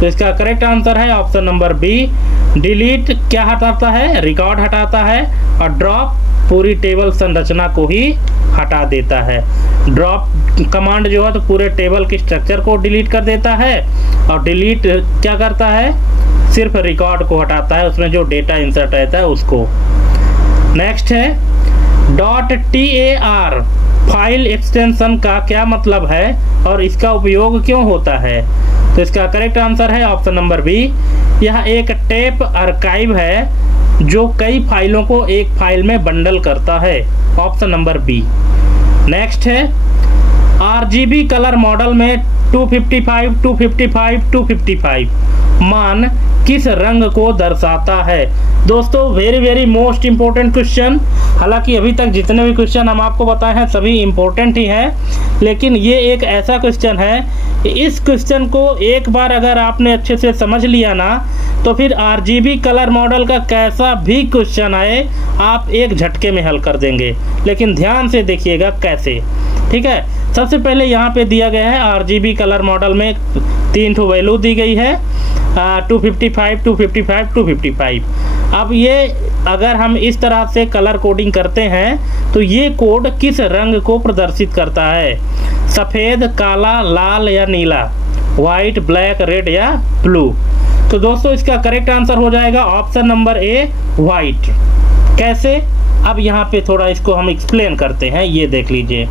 तो इसका करेक्ट आंसर है ऑप्शन नंबर बी। डिलीट क्या हटाता है? रिकॉर्ड हटाता है, और ड्रॉप पूरी टेबल संरचना को ही हटा देता है। ड्रॉप कमांड जो है तो पूरे टेबल के स्ट्रक्चर को डिलीट कर देता है, और डिलीट क्या करता है? सिर्फ रिकॉर्ड को हटाता है, उसमें जो डेटा इंसर्ट रहता है उसको। नेक्स्ट है .tar फाइल एक्सटेंशन का क्या मतलब है और इसका उपयोग क्यों होता है? तो इसका करेक्ट आंसर है ऑप्शन नंबर बी। यह एक टेप आर्काइव है जो कई फाइलों को एक फाइल में बंडल करता है, ऑप्शन नंबर बी। नेक्स्ट है RGB कलर मॉडल में 255, 255, 255 मान किस रंग को दर्शाता है? दोस्तों वेरी मोस्ट इम्पोर्टेंट क्वेश्चन। हालांकि अभी तक जितने भी क्वेश्चन हम आपको बताए हैं सभी इम्पोर्टेंट ही हैं, लेकिन ये एक ऐसा क्वेश्चन है कि इस क्वेश्चन को एक बार अगर आपने अच्छे से समझ लिया ना तो फिर RGB कलर मॉडल का कैसा भी क्वेश्चन आए आप एक झटके में हल कर देंगे। लेकिन ध्यान से देखिएगा कैसे, ठीक है। सबसे पहले यहाँ पे दिया गया है RGB कलर मॉडल में 3 ठो वैल्यू दी गई है, 255, 255, 255। अब ये अगर हम इस तरह से कलर कोडिंग करते हैं तो ये कोड किस रंग को प्रदर्शित करता है? सफ़ेद, काला, लाल या नीला, वाइट, ब्लैक, रेड या ब्लू? तो दोस्तों इसका करेक्ट आंसर हो जाएगा ऑप्शन नंबर ए, वाइट। कैसे? अब यहाँ पे थोड़ा इसको हम एक्सप्लेन करते हैं। ये देख लीजिए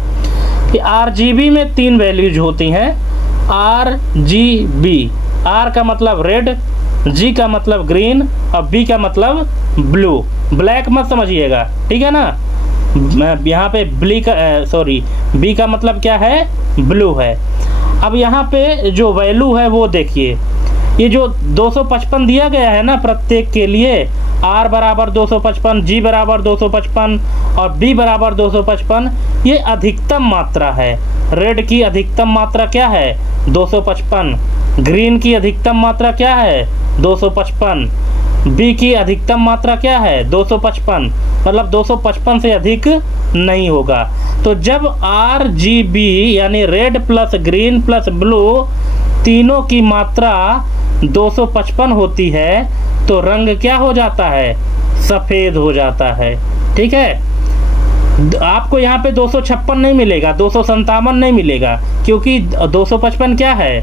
कि RGB में 3 वैल्यूज होती हैं। RGB, R का मतलब रेड, G का मतलब ग्रीन और B का मतलब ब्लू। ब्लैक मत समझिएगा, ठीक है ना। यहाँ पे B का मतलब क्या है? ब्लू है। अब यहाँ पे जो वैल्यू है वो देखिए, ये जो 255 दिया गया है ना प्रत्येक के लिए, R बराबर 255, G बराबर 255 और B बराबर 255, ये अधिकतम मात्रा है। रेड की अधिकतम मात्रा क्या है? 255। ग्रीन की अधिकतम मात्रा क्या है? 255। B की अधिकतम मात्रा क्या है? 255। मतलब 255 से अधिक नहीं होगा। तो जब RGB यानी red plus green plus blue तीनों की मात्रा 255 होती है तो रंग क्या हो जाता है? सफ़ेद हो जाता है, ठीक है। आपको यहाँ पे 256 नहीं मिलेगा, 257 नहीं मिलेगा, क्योंकि 255 क्या है?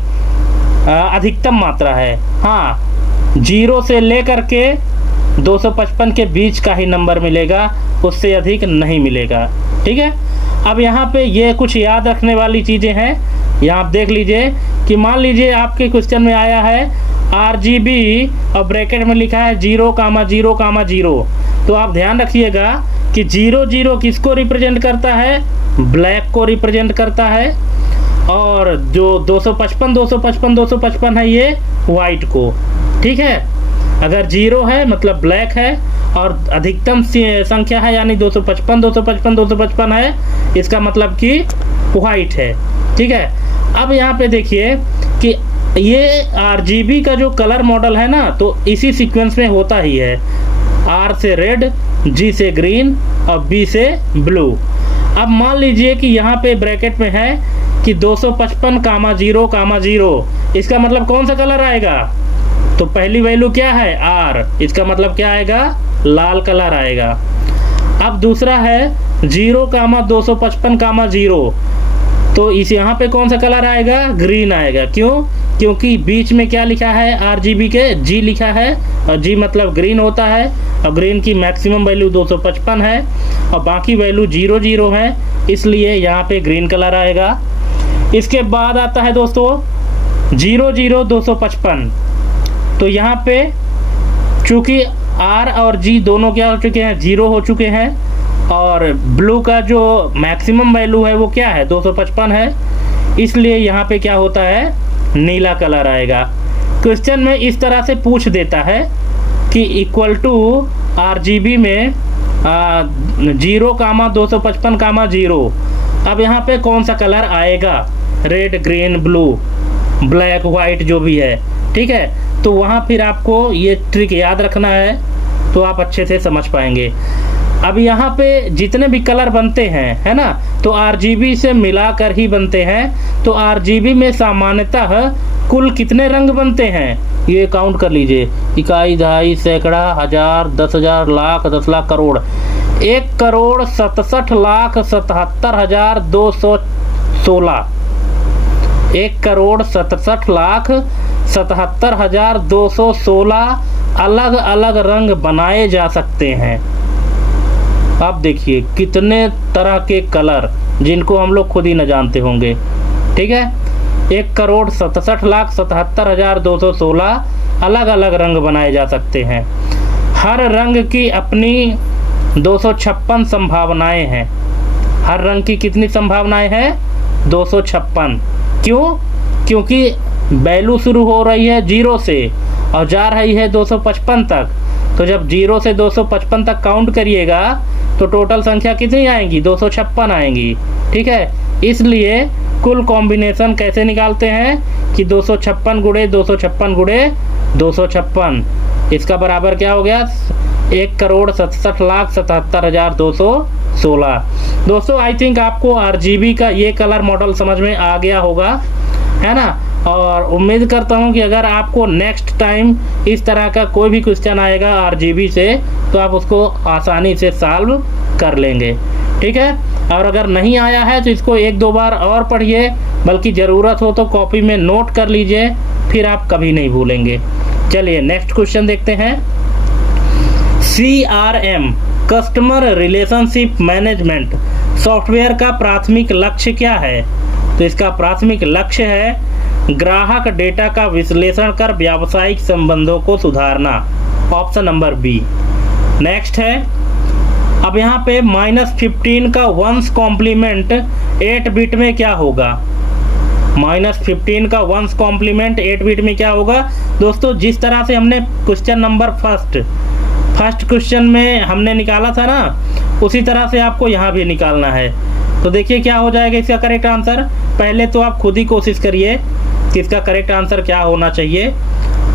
अधिकतम मात्रा है। हाँ, 0 से लेकर के 255 के बीच का ही नंबर मिलेगा, उससे अधिक नहीं मिलेगा, ठीक है। अब यहाँ पे ये कुछ याद रखने वाली चीज़ें हैं। यहाँ आप देख लीजिए कि मान लीजिए आपके क्वेश्चन में आया है RGB और ब्रैकेट में लिखा है 0,0,0, तो आप ध्यान रखिएगा कि 00 किसको रिप्रेजेंट करता है? ब्लैक को रिप्रेजेंट करता है, और जो 255 है ये वाइट को, ठीक है। अगर 0 है मतलब ब्लैक है, और अधिकतम संख्या है यानी 255 255 255 है, इसका मतलब कि वाइट है। ठीक है, अब यहाँ पे देखिए कि ये RGB का जो कलर मॉडल है ना, तो इसी सीक्वेंस में होता ही है। R से रेड, G से ग्रीन और B से ब्लू। अब मान लीजिए कि यहाँ पे ब्रैकेट में है कि 255,0,0, इसका मतलब कौन सा कलर आएगा? तो पहली वैल्यू क्या है? R, इसका मतलब क्या आएगा? लाल कलर आएगा। अब दूसरा है 0,255,0, तो इस यहाँ पे कौन सा कलर आएगा? ग्रीन आएगा। क्यों? क्योंकि बीच में क्या लिखा है RGB के? G लिखा है, और G मतलब ग्रीन होता है, और ग्रीन की मैक्सिमम वैल्यू 255 है और बाकी वैल्यू 00 है, इसलिए यहाँ पे ग्रीन कलर आएगा। इसके बाद आता है दोस्तों 00255, तो यहाँ पे चूँकि R और G दोनों क्या हो चुके हैं? 0 हो चुके हैं, और ब्लू का जो मैक्सिमम वैल्यू है वो क्या है? 255 है, इसलिए यहाँ पे क्या होता है? नीला कलर आएगा। क्वेश्चन में इस तरह से पूछ देता है कि इक्वल टू RGB में 0,255,0, अब यहाँ पे कौन सा कलर आएगा? Red, green, blue, black, white जो भी है। ठीक है, तो वहाँ फिर आपको ये ट्रिक याद रखना है, तो आप अच्छे से समझ पाएंगे। अब यहाँ पे जितने भी कलर बनते हैं, है ना, तो RGB से मिलाकर ही बनते हैं। तो RGB में सामान्यतः कुल कितने रंग बनते हैं? ये काउंट कर लीजिए, इकाई, दहाई, सैकड़ा, हजार, 10,000, लाख, 10 लाख, करोड़। 1,67,77,216। 1,67,77,216 अलग अलग रंग बनाए जा सकते हैं। आप देखिए कितने तरह के कलर, जिनको हम लोग खुद ही न जानते होंगे। ठीक है, 1,67,77,216 अलग अलग रंग बनाए जा सकते हैं। हर रंग की अपनी 256 संभावनाएं हैं। हर रंग की कितनी संभावनाएं हैं? 256। क्यों? क्योंकि वैल्यू शुरू हो रही है 0 से और जा रही है 255 तक। तो जब 0 से 255 तक काउंट करिएगा तो टोटल संख्या कितनी आएंगी? 256 आएंगी। ठीक है, इसलिए कुल कॉम्बिनेशन कैसे निकालते हैं कि 256 गुणे 256 गुणे 256, इसका बराबर क्या हो गया? 1,67,77,216। दोस्तों आई थिंक आपको RGB का ये कलर मॉडल समझ में आ गया होगा, है ना। और उम्मीद करता हूँ कि अगर आपको नेक्स्ट टाइम इस तरह का कोई भी क्वेश्चन आएगा RGB से, तो आप उसको आसानी से सॉल्व कर लेंगे। ठीक है, और अगर नहीं आया है तो इसको 1-2 बार और पढ़िए, बल्कि ज़रूरत हो तो कॉपी में नोट कर लीजिए, फिर आप कभी नहीं भूलेंगे। चलिए नेक्स्ट क्वेश्चन देखते हैं। CRM customer relationship management software का प्राथमिक लक्ष्य क्या है? तो इसका प्राथमिक लक्ष्य है ग्राहक डेटा का विश्लेषण कर व्यावसायिक संबंधों को सुधारना। Option number B. नेक्स्ट है, अब यहाँ पे -15 का 1's कॉम्प्लीमेंट 8 बिट में क्या होगा? -15 का 1's कॉम्प्लीमेंट 8 बिट में क्या होगा? दोस्तों जिस तरह से हमने क्वेश्चन नंबर फर्स्ट क्वेश्चन में हमने निकाला था ना, उसी तरह से आपको यहाँ भी निकालना है। तो देखिए क्या हो जाएगा इसका करेक्ट आंसर। पहले तो आप खुद ही कोशिश करिए कि इसका करेक्ट आंसर क्या होना चाहिए,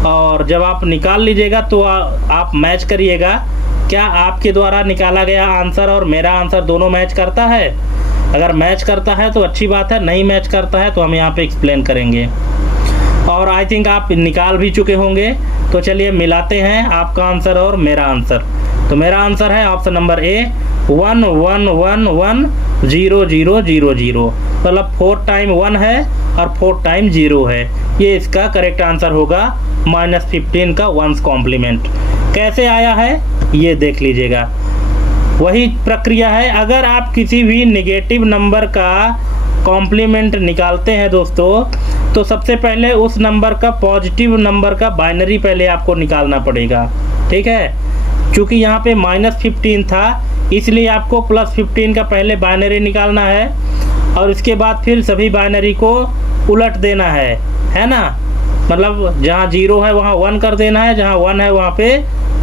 और जब आप निकाल लीजिएगा तो आप मैच करिएगा, क्या आपके द्वारा निकाला गया आंसर और मेरा आंसर दोनों मैच करता है। अगर मैच करता है तो अच्छी बात है, नहीं मैच करता है तो हम यहाँ पे एक्सप्लेन करेंगे। और आई थिंक आप निकाल भी चुके होंगे, तो चलिए मिलाते हैं आपका आंसर और मेरा आंसर। तो मेरा आंसर है ऑप्शन नंबर ए 11110000, मतलब 4 टाइम 1 है और 4 टाइम 0 है। ये इसका करेक्ट आंसर होगा -15 का 1's कॉम्प्लीमेंट। कैसे आया है ये देख लीजिएगा। वही प्रक्रिया है, अगर आप किसी भी नेगेटिव नंबर का कॉम्प्लीमेंट निकालते हैं दोस्तों, तो सबसे पहले उस नंबर का पॉजिटिव नंबर का बाइनरी पहले आपको निकालना पड़ेगा। ठीक है, चूँकि यहाँ पे -15 था, इसलिए आपको +15 का पहले बाइनरी निकालना है, और इसके बाद फिर सभी बाइनरी को उलट देना है ना। मतलब जहाँ 0 है वहाँ 1 कर देना है, जहाँ 1 है वहाँ पे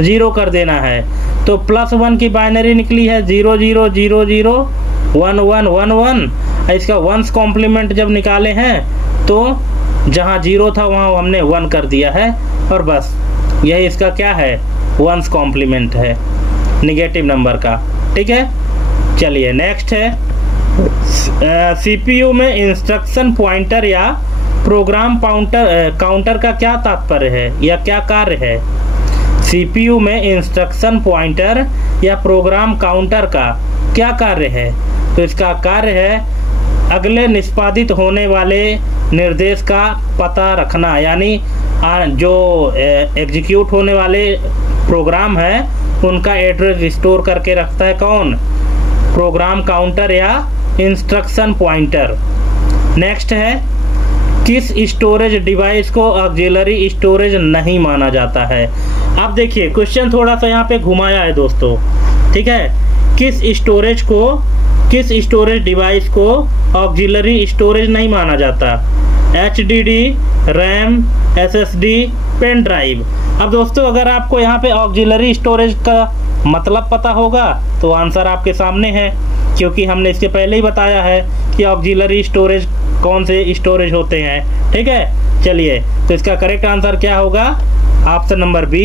0 कर देना है। तो +1 की बाइनरी निकली है 0 0 0 0 1 1 1 1। इसका वंस कॉम्प्लीमेंट जब निकाले हैं तो जहाँ 0 था वहाँ हमने 1 कर दिया है, और बस यही इसका क्या है, वंस कॉम्प्लीमेंट है निगेटिव नंबर का। ठीक है, चलिए नेक्स्ट है, सीपीयू में इंस्ट्रक्शन पॉइंटर या प्रोग्राम काउंटर का क्या तात्पर्य है या क्या कार्य है। सीपीयू में इंस्ट्रक्शन पॉइंटर या प्रोग्राम काउंटर का क्या कार्य है। तो इसका कार्य है अगले निष्पादित होने वाले निर्देश का पता रखना, यानी जो एग्जीक्यूट होने वाले प्रोग्राम है उनका एड्रेस स्टोर करके रखता है कौन, प्रोग्राम काउंटर या इंस्ट्रक्शन पॉइंटर। नेक्स्ट है, किस स्टोरेज डिवाइस को ऑक्सिलरी स्टोरेज नहीं माना जाता है। अब देखिए क्वेश्चन थोड़ा सा यहाँ पे घुमाया है दोस्तों। ठीक है, किस स्टोरेज डिवाइस को ऑक्सिलरी स्टोरेज नहीं माना जाता। HDD, RAM, SSD, pen drive. अब दोस्तों अगर आपको यहाँ पे ऑक्सिलरी स्टोरेज का मतलब पता होगा तो आंसर आपके सामने है, क्योंकि हमने इसके पहले ही बताया है कि ऑक्सिलरी स्टोरेज कौन से स्टोरेज होते हैं। ठीक है, चलिए तो इसका करेक्ट आंसर क्या होगा, ऑप्शन नंबर बी,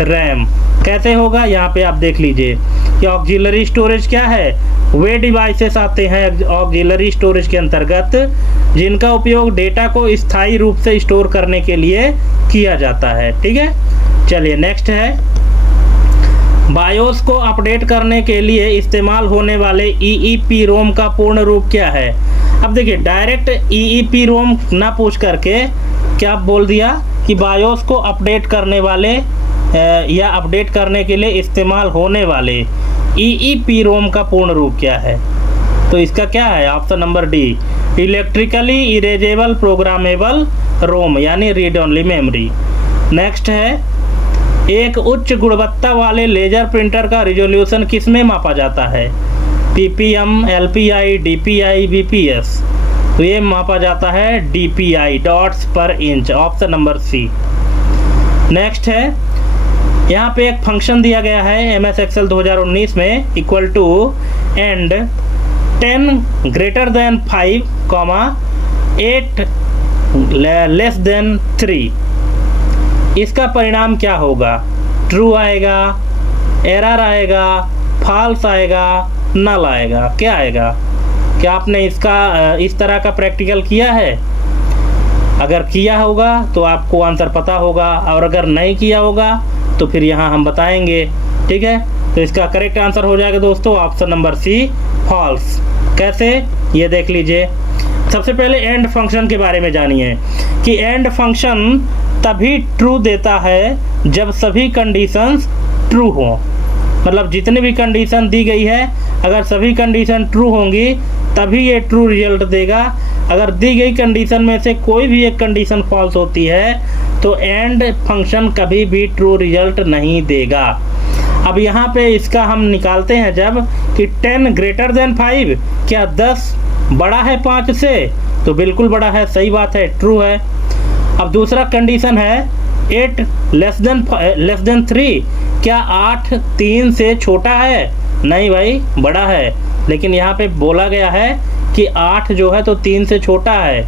रैम। कैसे होगा, यहाँ पे आप देख लीजिए कि ऑक्सिलरी स्टोरेज क्या है, वे डिवाइसेस आते हैं ऑक्सिलरी स्टोरेज के अंतर्गत जिनका उपयोग डेटा को स्थायी रूप से स्टोर करने के लिए किया जाता है। ठीक है, चलिए नेक्स्ट है, बायोस को अपडेट करने के लिए इस्तेमाल होने वाले EEPROM का पूर्ण रूप क्या है। अब देखिए डायरेक्ट EEPROM ना पूछ करके क्या बोल दिया कि बायोस को अपडेट करने वाले या अपडेट करने के लिए इस्तेमाल होने वाले EEPROM का पूर्ण रूप क्या है। तो इसका क्या है, option number D, electrically erasable programmable रोम, यानी रीड ओनली मेमोरी। नेक्स्ट है, एक उच्च गुणवत्ता वाले लेजर प्रिंटर का रिजोल्यूशन किस में मापा जाता है, PPM, LPI, DPI, BPS। तो ये मापा जाता है DPI, dots per inch, option number C. Next है, यहाँ पे एक फंक्शन दिया गया है MS Excel 2019 में, equal to and 10 greater than 5, 8 less than 3। इसका परिणाम क्या होगा, ट्रू आएगा, एरर आएगा, फॉल्स आएगा, नल आएगा, क्या आएगा। क्या आपने इसका इस तरह का प्रैक्टिकल किया है। अगर किया होगा तो आपको आंसर पता होगा, और अगर नहीं किया होगा तो फिर यहाँ हम बताएंगे। ठीक है, तो इसका करेक्ट आंसर हो जाएगा दोस्तों ऑप्शन नंबर सी, फॉल्स। कैसे, ये देख लीजिए। सबसे पहले एंड फंक्शन के बारे में जानिए कि एंड फंक्शन तभी ट्रू देता है जब सभी कंडीशंस ट्रू हो। मतलब जितनी भी कंडीशन दी गई है अगर सभी कंडीशन ट्रू होंगी तभी ये ट्रू रिजल्ट देगा। अगर दी गई कंडीशन में से कोई भी एक कंडीशन फॉल्स होती है तो एंड फंक्शन कभी भी ट्रू रिजल्ट नहीं देगा। अब यहाँ पे इसका हम निकालते हैं जब कि 10 ग्रेटर देन 5, क्या 10 बड़ा है 5 से, तो बिल्कुल बड़ा है, सही बात है, ट्रू है। अब दूसरा कंडीशन है 8 लेस देन 3, क्या 8 3 से छोटा है, नहीं भाई बड़ा है, लेकिन यहाँ पे बोला गया है कि 8 जो है तो 3 से छोटा है,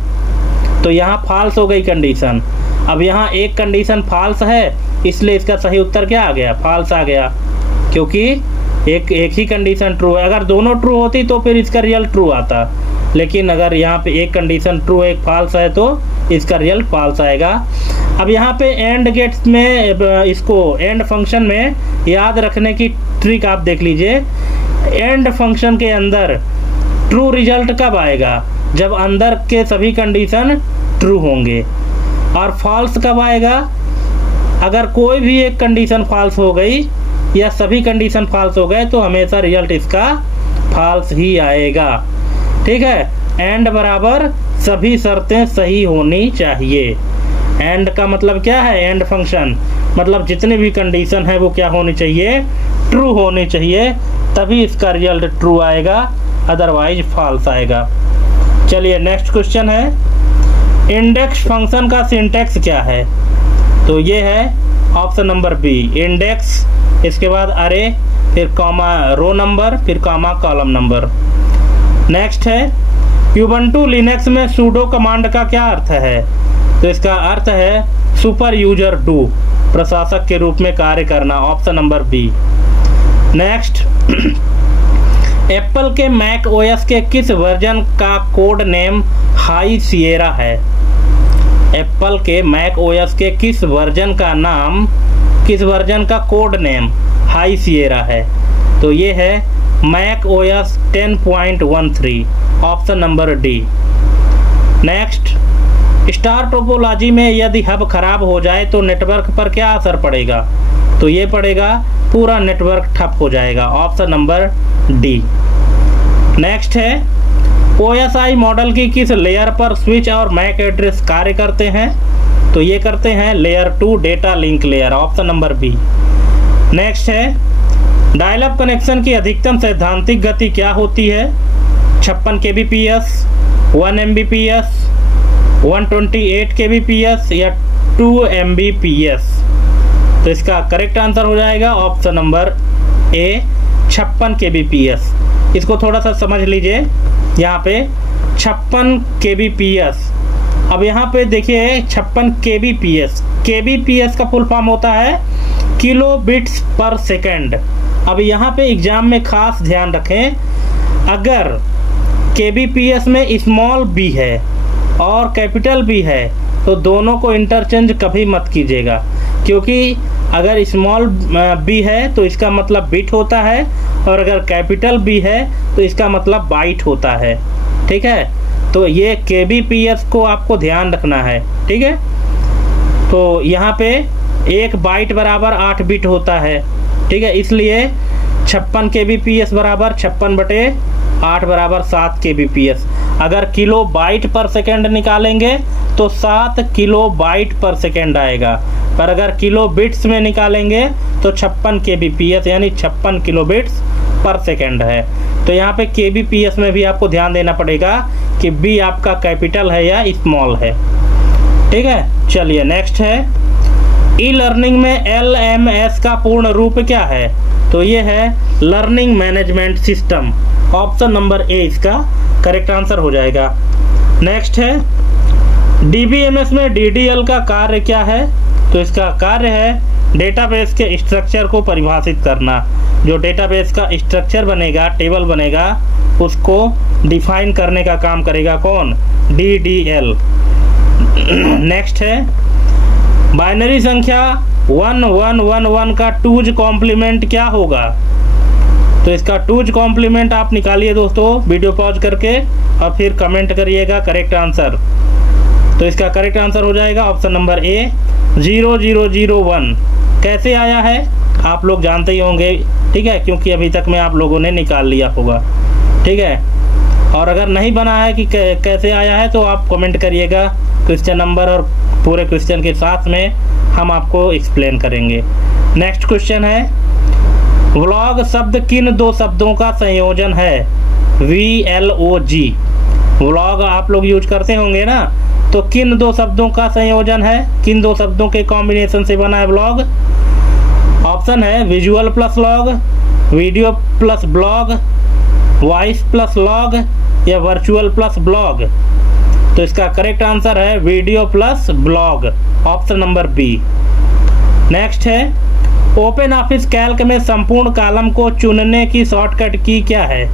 तो यहाँ फॉल्स हो गई कंडीशन। अब यहाँ एक कंडीशन फॉल्स है इसलिए इसका सही उत्तर क्या आ गया, फॉल्स आ गया, क्योंकि एक ही कंडीशन ट्रू है। अगर दोनों ट्रू होती तो फिर इसका रिजल्ट ट्रू आता, लेकिन अगर यहाँ पे एक कंडीशन ट्रू एक फॉल्स है तो इसका रिजल्ट फॉल्स आएगा। अब यहाँ पे एंड गेट्स में इसको एंड फंक्शन में याद रखने की ट्रिक आप देख लीजिए। एंड फंक्शन के अंदर ट्रू रिजल्ट कब आएगा, जब अंदर के सभी कंडीशन ट्रू होंगे, और फॉल्स कब आएगा, अगर कोई भी एक कंडीशन फॉल्स हो गई या सभी कंडीशन फॉल्स हो गए तो हमेशा रिजल्ट इसका फॉल्स ही आएगा। ठीक है, एंड बराबर सभी शर्तें सही होनी चाहिए। एंड का मतलब क्या है, एंड फंक्शन मतलब जितने भी कंडीशन है वो क्या होनी चाहिए, ट्रू होनी चाहिए, तभी इसका रिजल्ट ट्रू आएगा, अदरवाइज फॉल्स आएगा। चलिए नेक्स्ट क्वेश्चन है, इंडेक्स फंक्शन का सिंटैक्स क्या है? तो ये है ऑप्शन नंबर बी, इंडेक्स, इसके बाद अरे, फिर कॉमा रो नंबर, फिर कॉमा कॉलम नंबर। नेक्स्ट है Ubuntu लिनक्स में sudo कमांड का क्या अर्थ है? तो इसका अर्थ है सुपर यूजर डू, प्रशासक के रूप में कार्य करना, option number B. Next, Apple के मैक ओएस के किस वर्जन का कोड नेम हाई सिएरा है? एप्पल के मैक ओएस के किस वर्जन का कोड नेम हाई सिएरा है? तो ये है Mac OS 10.13, option number D. Next, star topology में यदि हब खराब हो जाए तो नेटवर्क पर क्या असर पड़ेगा? तो ये पड़ेगा, पूरा नेटवर्क ठप हो जाएगा, ऑप्शन नंबर डी। नेक्स्ट है, OSI मॉडल की किस लेयर पर स्विच और मैक एड्रेस कार्य करते हैं? तो ये करते हैं layer 2 data link layer, option number B. Next है, डायल अप कनेक्शन की अधिकतम सैद्धांतिक गति क्या होती है? 56 kbps, 1 mbps, 128 kbps या 2 mbps? तो इसका करेक्ट आंसर हो जाएगा ऑप्शन नंबर ए, 56 kbps। इसको थोड़ा सा समझ लीजिए, यहाँ पे 56 kbps। अब यहाँ पे देखिए 56 kbps, kbps का फुल फॉर्म होता है किलो बिट्स पर सेकेंड। अब यहाँ पे एग्जाम में खास ध्यान रखें, अगर kbps में स्मॉल b है और कैपिटल B है तो दोनों को इंटरचेंज कभी मत कीजिएगा, क्योंकि अगर स्मॉल b है तो इसका मतलब बिट होता है और अगर कैपिटल B है तो इसका मतलब बाइट होता है। ठीक है, तो ये kbps को आपको ध्यान रखना है। ठीक है, तो यहाँ पे 1 बाइट बराबर 8 बिट होता है। ठीक है, इसलिए 56 kbps बराबर 56/8 बराबर 7 kbps। अगर किलो बाइट पर सेकेंड निकालेंगे तो 7 किलो बाइट पर सेकेंड आएगा, पर अगर किलो बिट्स में निकालेंगे तो 56 kbps यानी 56 किलो बिट्स पर सेकेंड है। तो यहाँ पे kbps में भी आपको ध्यान देना पड़ेगा कि B आपका कैपिटल है या स्मॉल है। ठीक है, चलिए नेक्स्ट है, ई लर्निंग में LMS का पूर्ण रूप क्या है? तो ये है learning management system, option number ए इसका करेक्ट आंसर हो जाएगा। नेक्स्ट है, DBMS में DDL का कार्य क्या है? तो इसका कार्य है डेटाबेस के स्ट्रक्चर को परिभाषित करना। जो डेटाबेस का स्ट्रक्चर बनेगा, टेबल बनेगा, उसको डिफाइन करने का काम करेगा कौन? DDL। नेक्स्ट है, बाइनरी संख्या 1111 का 2's कॉम्प्लीमेंट क्या होगा? तो इसका 2's कॉम्प्लीमेंट आप निकालिए दोस्तों, वीडियो पॉज करके, और फिर कमेंट करिएगा करेक्ट आंसर। तो इसका करेक्ट आंसर हो जाएगा ऑप्शन नंबर ए, 0001। कैसे आया है आप लोग जानते ही होंगे, ठीक है, क्योंकि अभी तक में आप लोगों ने निकाल लिया होगा। ठीक है, और अगर नहीं बना है कि कैसे आया है तो आप कमेंट करिएगा, क्वेश्चन नंबर और पूरे क्वेश्चन के साथ में हम आपको एक्सप्लेन करेंगे। नेक्स्ट क्वेश्चन है, व्लॉग शब्द किन दो शब्दों का संयोजन है? VLOG। व्लॉग आप लोग यूज करते होंगे ना, तो किन दो शब्दों का संयोजन है? किन दो शब्दों के कॉम्बिनेशन से बना है व्लॉग? ऑप्शन है visual plus log, video plus blog, voice plus log या वर्चुअल प्लस ब्लॉग। तो इसका करेक्ट आंसर है video plus blog, option number B. Next है, ओपन ऑफिस कैल्क में संपूर्ण कॉलम को चुनने की शॉर्टकट की क्या है?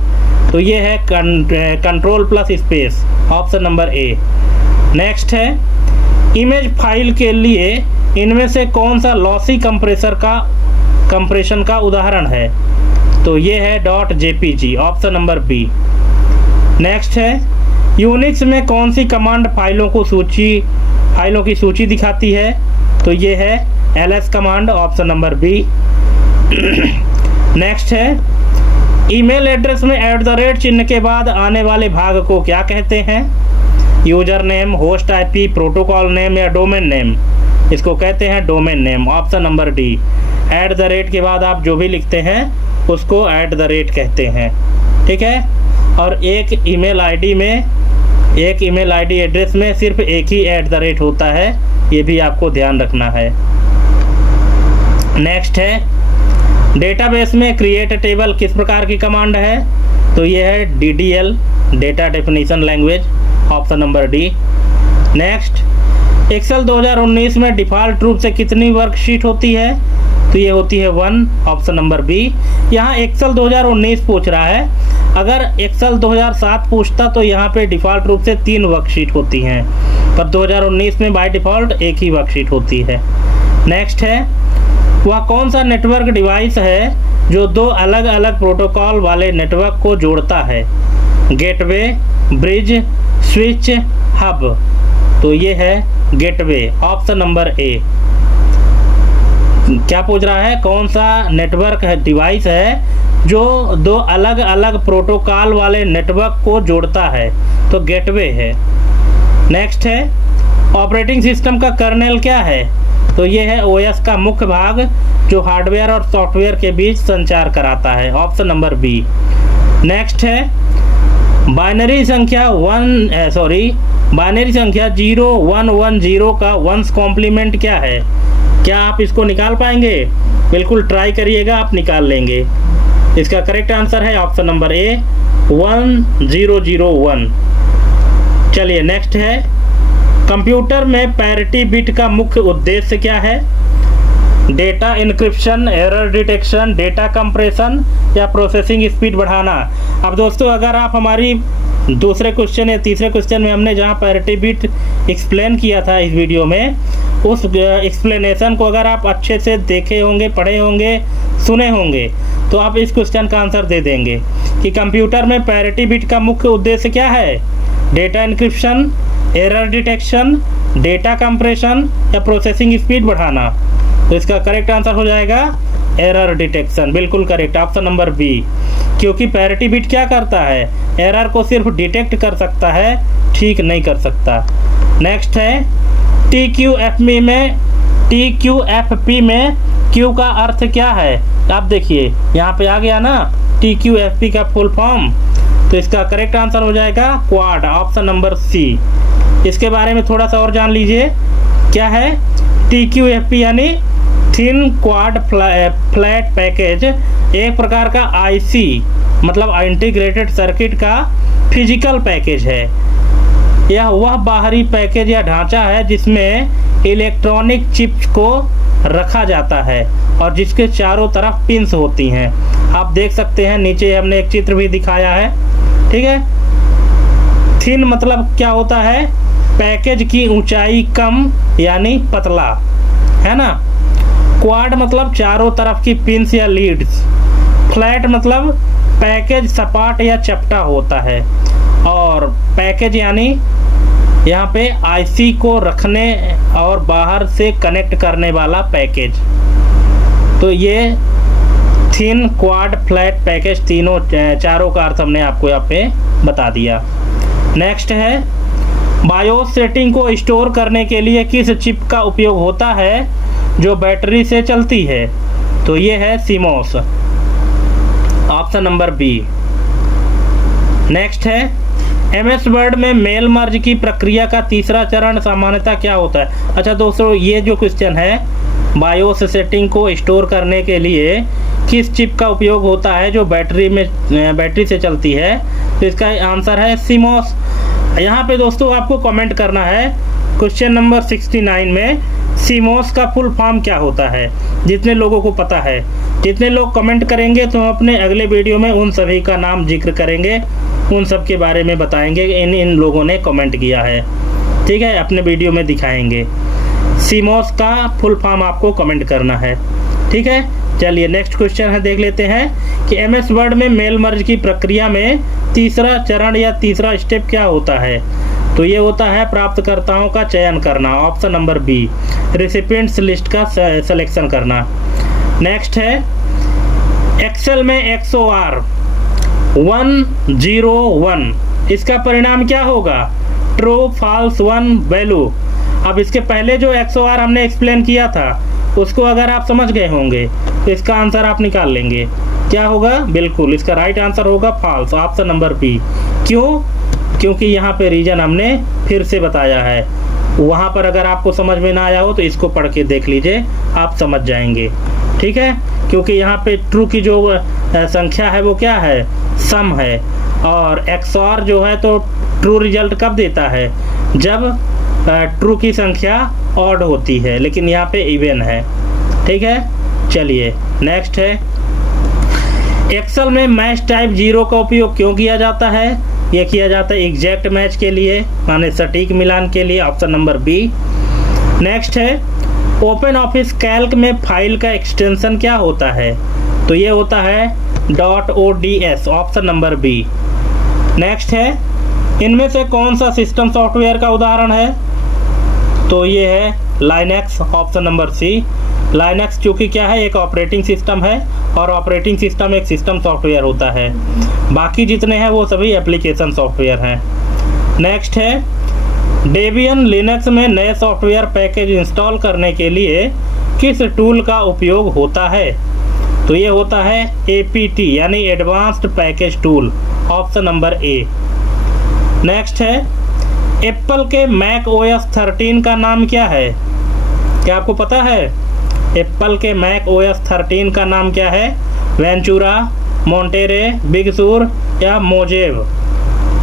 तो ये है control plus space, option number A. Next है, इमेज फाइल के लिए इनमें से कौन सा लॉसी कंप्रेशन का उदाहरण है? तो ये है .jpg, option number B. Next है, यूनिक्स में कौन सी कमांड फाइलों की सूची दिखाती है? तो ये है ls command, option number B. Next है, ईमेल एड्रेस में @ चिन्ह के बाद आने वाले भाग को क्या कहते हैं? User name, host IP, protocol name या डोमेन नेम? इसको कहते हैं domain name, option number D. @ के बाद आप जो भी लिखते हैं उसको @ कहते हैं। ठीक है, और एक ईमेल ID में एक ईमेल आईडी एड्रेस में सिर्फ एक ही @ होता है, ये भी आपको ध्यान रखना है। नेक्स्ट है डेटाबेस में क्रिएट टेबल किस प्रकार की कमांड है, तो ये है DDL, data definition language, option number D. Next Excel 2019 में डिफ़ॉल्ट रूप से कितनी वर्कशीट होती है, तो ये होती है 1, ऑप्शन नंबर बी। यहाँ एक्सेल 2019 पूछ रहा है, अगर एक्सेल 2007 पूछता तो यहाँ पे डिफ़ॉल्ट रूप से 3 वर्कशीट होती हैं, पर 2019 में बाय डिफ़ॉल्ट एक ही वर्कशीट होती है। नेक्स्ट है वह कौन सा नेटवर्क डिवाइस है जो 2 अलग अलग प्रोटोकॉल वाले नेटवर्क को जोड़ता है, गेटवे, ब्रिज, स्विच, हब, तो ये है गेटवे, ऑप्शन नंबर ए। क्या पूछ रहा है, कौन सा नेटवर्क डिवाइस है जो 2 अलग अलग प्रोटोकॉल वाले नेटवर्क को जोड़ता है, तो गेटवे है। नेक्स्ट है ऑपरेटिंग सिस्टम का कर्नेल क्या है, तो ये है OS का मुख्य भाग जो हार्डवेयर और सॉफ्टवेयर के बीच संचार कराता है, ऑप्शन नंबर बी। नेक्स्ट है बाइनरी संख्या 0110 का वंस कॉम्प्लीमेंट क्या है, क्या आप इसको निकाल पाएंगे? बिल्कुल ट्राई करिएगा, आप निकाल लेंगे। इसका करेक्ट आंसर है ऑप्शन नंबर ए 1001। चलिए नेक्स्ट है कंप्यूटर में पैरिटी बिट का मुख्य उद्देश्य क्या है, data encryption, error detection, data compression या प्रोसेसिंग स्पीड बढ़ाना। अब दोस्तों अगर आप हमारी दूसरे क्वेश्चन या तीसरे क्वेश्चन में हमने जहां पैरिटी बिट एक्सप्लेन किया था इस वीडियो में, उस एक्सप्लेनेशन को अगर आप अच्छे से देखे होंगे, पढ़े होंगे, सुने होंगे, तो आप इस क्वेश्चन का आंसर दे देंगे कि कंप्यूटर में पैरिटी बिट का मुख्य उद्देश्य क्या है, data encryption, error detection, data compression या प्रोसेसिंग स्पीड बढ़ाना। तो इसका करेक्ट आंसर हो जाएगा एरर डिटेक्शन, बिल्कुल करेक्ट, ऑप्शन नंबर बी। क्योंकि पैरिटी बिट क्या करता है, एरर को सिर्फ डिटेक्ट कर सकता है, ठीक नहीं कर सकता। नेक्स्ट है TQFP में Q का अर्थ क्या है, आप देखिए यहाँ पे आ गया ना TQFP का फुल फॉर्म, तो इसका करेक्ट आंसर हो जाएगा क्वाड, ऑप्शन नंबर सी। इसके बारे में थोड़ा सा और जान लीजिए, क्या है TQFP यानी थिन क्वाड फ्लैट पैकेज, एक प्रकार का IC मतलब इंटीग्रेटेड सर्किट का फिजिकल पैकेज है। यह वह बाहरी पैकेज या ढांचा है जिसमें इलेक्ट्रॉनिक चिप्स को रखा जाता है और जिसके चारों तरफ पिंस होती हैं। आप देख सकते हैं नीचे हमने एक चित्र भी दिखाया है, ठीक है। थिन मतलब क्या होता है, पैकेज की ऊंचाई कम यानी पतला, है ना। क्वाड मतलब चारों तरफ की पिंस या लीड्स। फ्लैट मतलब पैकेज सपाट या चपटा होता है, और पैकेज यानी यहाँ पे IC को रखने और बाहर से कनेक्ट करने वाला पैकेज। तो ये थिन, क्वाड, फ्लैट पैकेज तीनों चारों का अर्थ हमने आपको यहाँ पे बता दिया। नेक्स्ट है बायोस सेटिंग को स्टोर करने के लिए किस चिप का उपयोग होता है जो बैटरी से चलती है, तो ये है CMOS, option number B. Next है MS वर्ड में मेल मर्ज की प्रक्रिया का तीसरा चरण सामान्यतः क्या होता है। अच्छा दोस्तों, ये जो क्वेश्चन है बायोस सेटिंग को स्टोर करने के लिए किस चिप का उपयोग होता है जो बैटरी से चलती है, तो इसका आंसर है CMOS। यहाँ पे दोस्तों आपको कमेंट करना है क्वेश्चन नंबर 69 में CMOS का फुल फॉर्म क्या होता है। जितने लोगों को पता है, जितने लोग कमेंट करेंगे तो हम अपने अगले वीडियो में उन सभी का नाम जिक्र करेंगे, उन सब के बारे में बताएंगे इन लोगों ने कमेंट किया है, ठीक है, अपने वीडियो में दिखाएंगे। CMOS का फुल फॉर्म आपको कमेंट करना है, ठीक है। चलिए नेक्स्ट क्वेश्चन है, देख लेते हैं कि MS वर्ड में मेल मर्ज की प्रक्रिया में तीसरा चरण या तीसरा स्टेप क्या होता है, तो ये होता है प्राप्तकर्ताओं का चयन करना, option number B, recipients list का सिलेक्शन करना। नेक्स्ट है एक्सेल में XOR 101, इसका परिणाम क्या होगा, ट्रू, फॉल्स, 1 वैल्यू। अब इसके पहले जो XOR हमने एक्सप्लेन किया था उसको अगर आप समझ गए होंगे तो इसका आंसर आप निकाल लेंगे, क्या होगा, बिल्कुल इसका राइट आंसर होगा फॉल्स, ऑप्शन नंबर बी। क्यों, क्योंकि यहाँ पे रीजन हमने फिर से बताया है। वहाँ पर अगर आपको समझ में ना आया हो तो इसको पढ़ के देख लीजिए, आप समझ जाएंगे। ठीक है, क्योंकि यहाँ पे ट्रू की जो संख्या है वो क्या है, सम है, और XOR जो है तो ट्रू रिजल्ट कब देता है, जब ट्रू की संख्या ऑड होती है, लेकिन यहाँ पे इवन है। ठीक है, चलिए नेक्स्ट है, एक्सेल में मैच टाइप 0 का उपयोग क्यों किया जाता है? ये किया जाता है एग्जैक्ट मैच के लिए, माने सटीक मिलान के लिए, ऑप्शन नंबर बी। नेक्स्ट है, ओपन ऑफिस कैल्क में फाइल का एक्सटेंशन क्या होता है? तो ये होता है .ods, option number B. Next है, इनमें से कौन सा सिस्टम सॉफ्टवेयर का उदाहरण है? तो ये है Linux, option number C. Linux चूँकि क्या है, एक ऑपरेटिंग सिस्टम है, और ऑपरेटिंग सिस्टम एक सिस्टम सॉफ्टवेयर होता है। बाकी जितने हैं वो सभी एप्लीकेशन सॉफ्टवेयर हैं। नेक्स्ट है, डेबियन लिनक्स में नए सॉफ्टवेयर पैकेज इंस्टॉल करने के लिए किस टूल का उपयोग होता है? तो ये होता है APT यानी advanced package tool, option number A. Next है, एप्पल के मैक OS 13 का नाम क्या है? क्या आपको पता है एप्पल के मैक OS 13 का नाम क्या है? वेंचुरा, मोंटेरे, बिग सुर या मोजेव?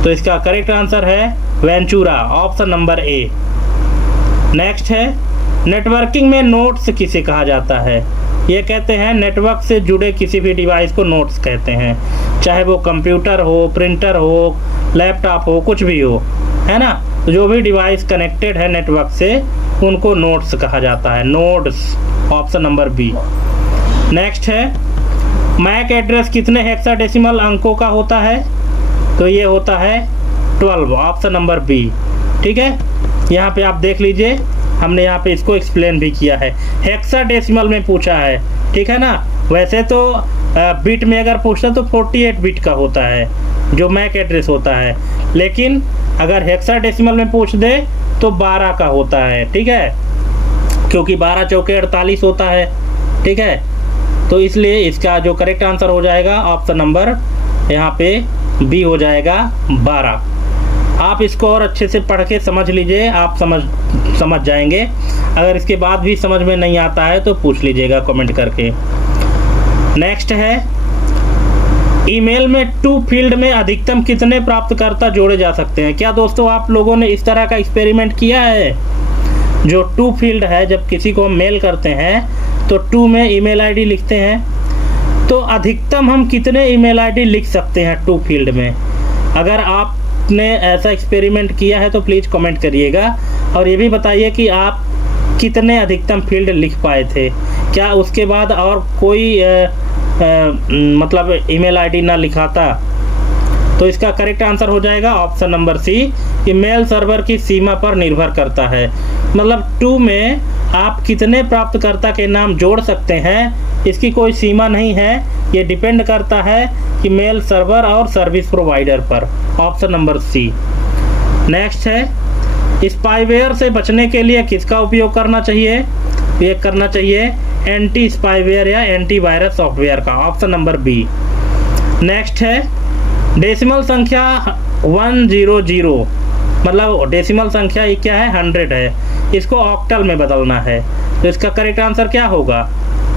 तो इसका करेक्ट आंसर है Ventura, option number A. Next है, नेटवर्किंग में नोड्स किसे कहा जाता है? ये कहते हैं नेटवर्क से जुड़े किसी भी डिवाइस को नोड्स कहते हैं, चाहे वो कंप्यूटर हो, प्रिंटर हो, लैपटॉप हो, कुछ भी हो, है ना। तो जो भी डिवाइस कनेक्टेड है नेटवर्क से उनको नोड्स कहा जाता है, nodes, option number B. Next है, मैक एड्रेस कितने हेक्साडेसिमल अंकों का होता है? तो ये होता है 12, ऑप्शन नंबर बी। ठीक है, यहाँ पे आप देख लीजिए, हमने यहाँ पे इसको एक्सप्लेन भी किया है, हेक्साडेसिमल में पूछा है। ठीक है ना, वैसे तो बिट में अगर पूछता तो 48 बिट का होता है जो मैक एड्रेस होता है, लेकिन अगर हेक्साडेसिमल में पूछ दे तो 12 का होता है। ठीक है, क्योंकि 12 चौके 48 होता है। ठीक है, तो इसलिए इसका जो करेक्ट आंसर हो जाएगा ऑप्शन नंबर यहाँ पे बी हो जाएगा 12। आप इसको और अच्छे से पढ़ के समझ लीजिए, आप समझ जाएंगे। अगर इसके बाद भी समझ में नहीं आता है तो पूछ लीजिएगा कमेंट करके। नेक्स्ट है, ईमेल में टू फील्ड में अधिकतम कितने प्राप्तकर्ता जोड़े जा सकते हैं? क्या दोस्तों आप लोगों ने इस तरह का एक्सपेरिमेंट किया है? जो टू फील्ड है, जब किसी को मेल करते हैं तो टू में ईमेल आईडी लिखते हैं, तो अधिकतम हम कितने ईमेल आईडी लिख सकते हैं टू फील्ड में? अगर आपने ऐसा एक्सपेरिमेंट किया है तो प्लीज़ कमेंट करिएगा, और ये भी बताइए कि आप कितने अधिकतम फील्ड लिख पाए थे। क्या उसके बाद और कोई मतलब ईमेल आईडी ना लिखाता? तो इसका करेक्ट आंसर हो जाएगा ऑप्शन नंबर सी, कि मेल सर्वर की सीमा पर निर्भर करता है। मतलब टू में आप कितने प्राप्तकर्ता के नाम जोड़ सकते हैं, इसकी कोई सीमा नहीं है, ये डिपेंड करता है कि मेल सर्वर और सर्विस प्रोवाइडर पर, ऑप्शन नंबर सी। नेक्स्ट है, स्पाईवेयर से बचने के लिए किसका उपयोग करना चाहिए? ये करना चाहिए एंटी स्पाईवेयर या एंटीवायरस सॉफ्टवेयर का, ऑप्शन नंबर बी। नेक्स्ट है, डेसिमल संख्या 100, मतलब डेसिमल संख्या ये क्या है, 100 है, इसको ऑक्टल में बदलना है, तो इसका करेक्ट आंसर क्या होगा?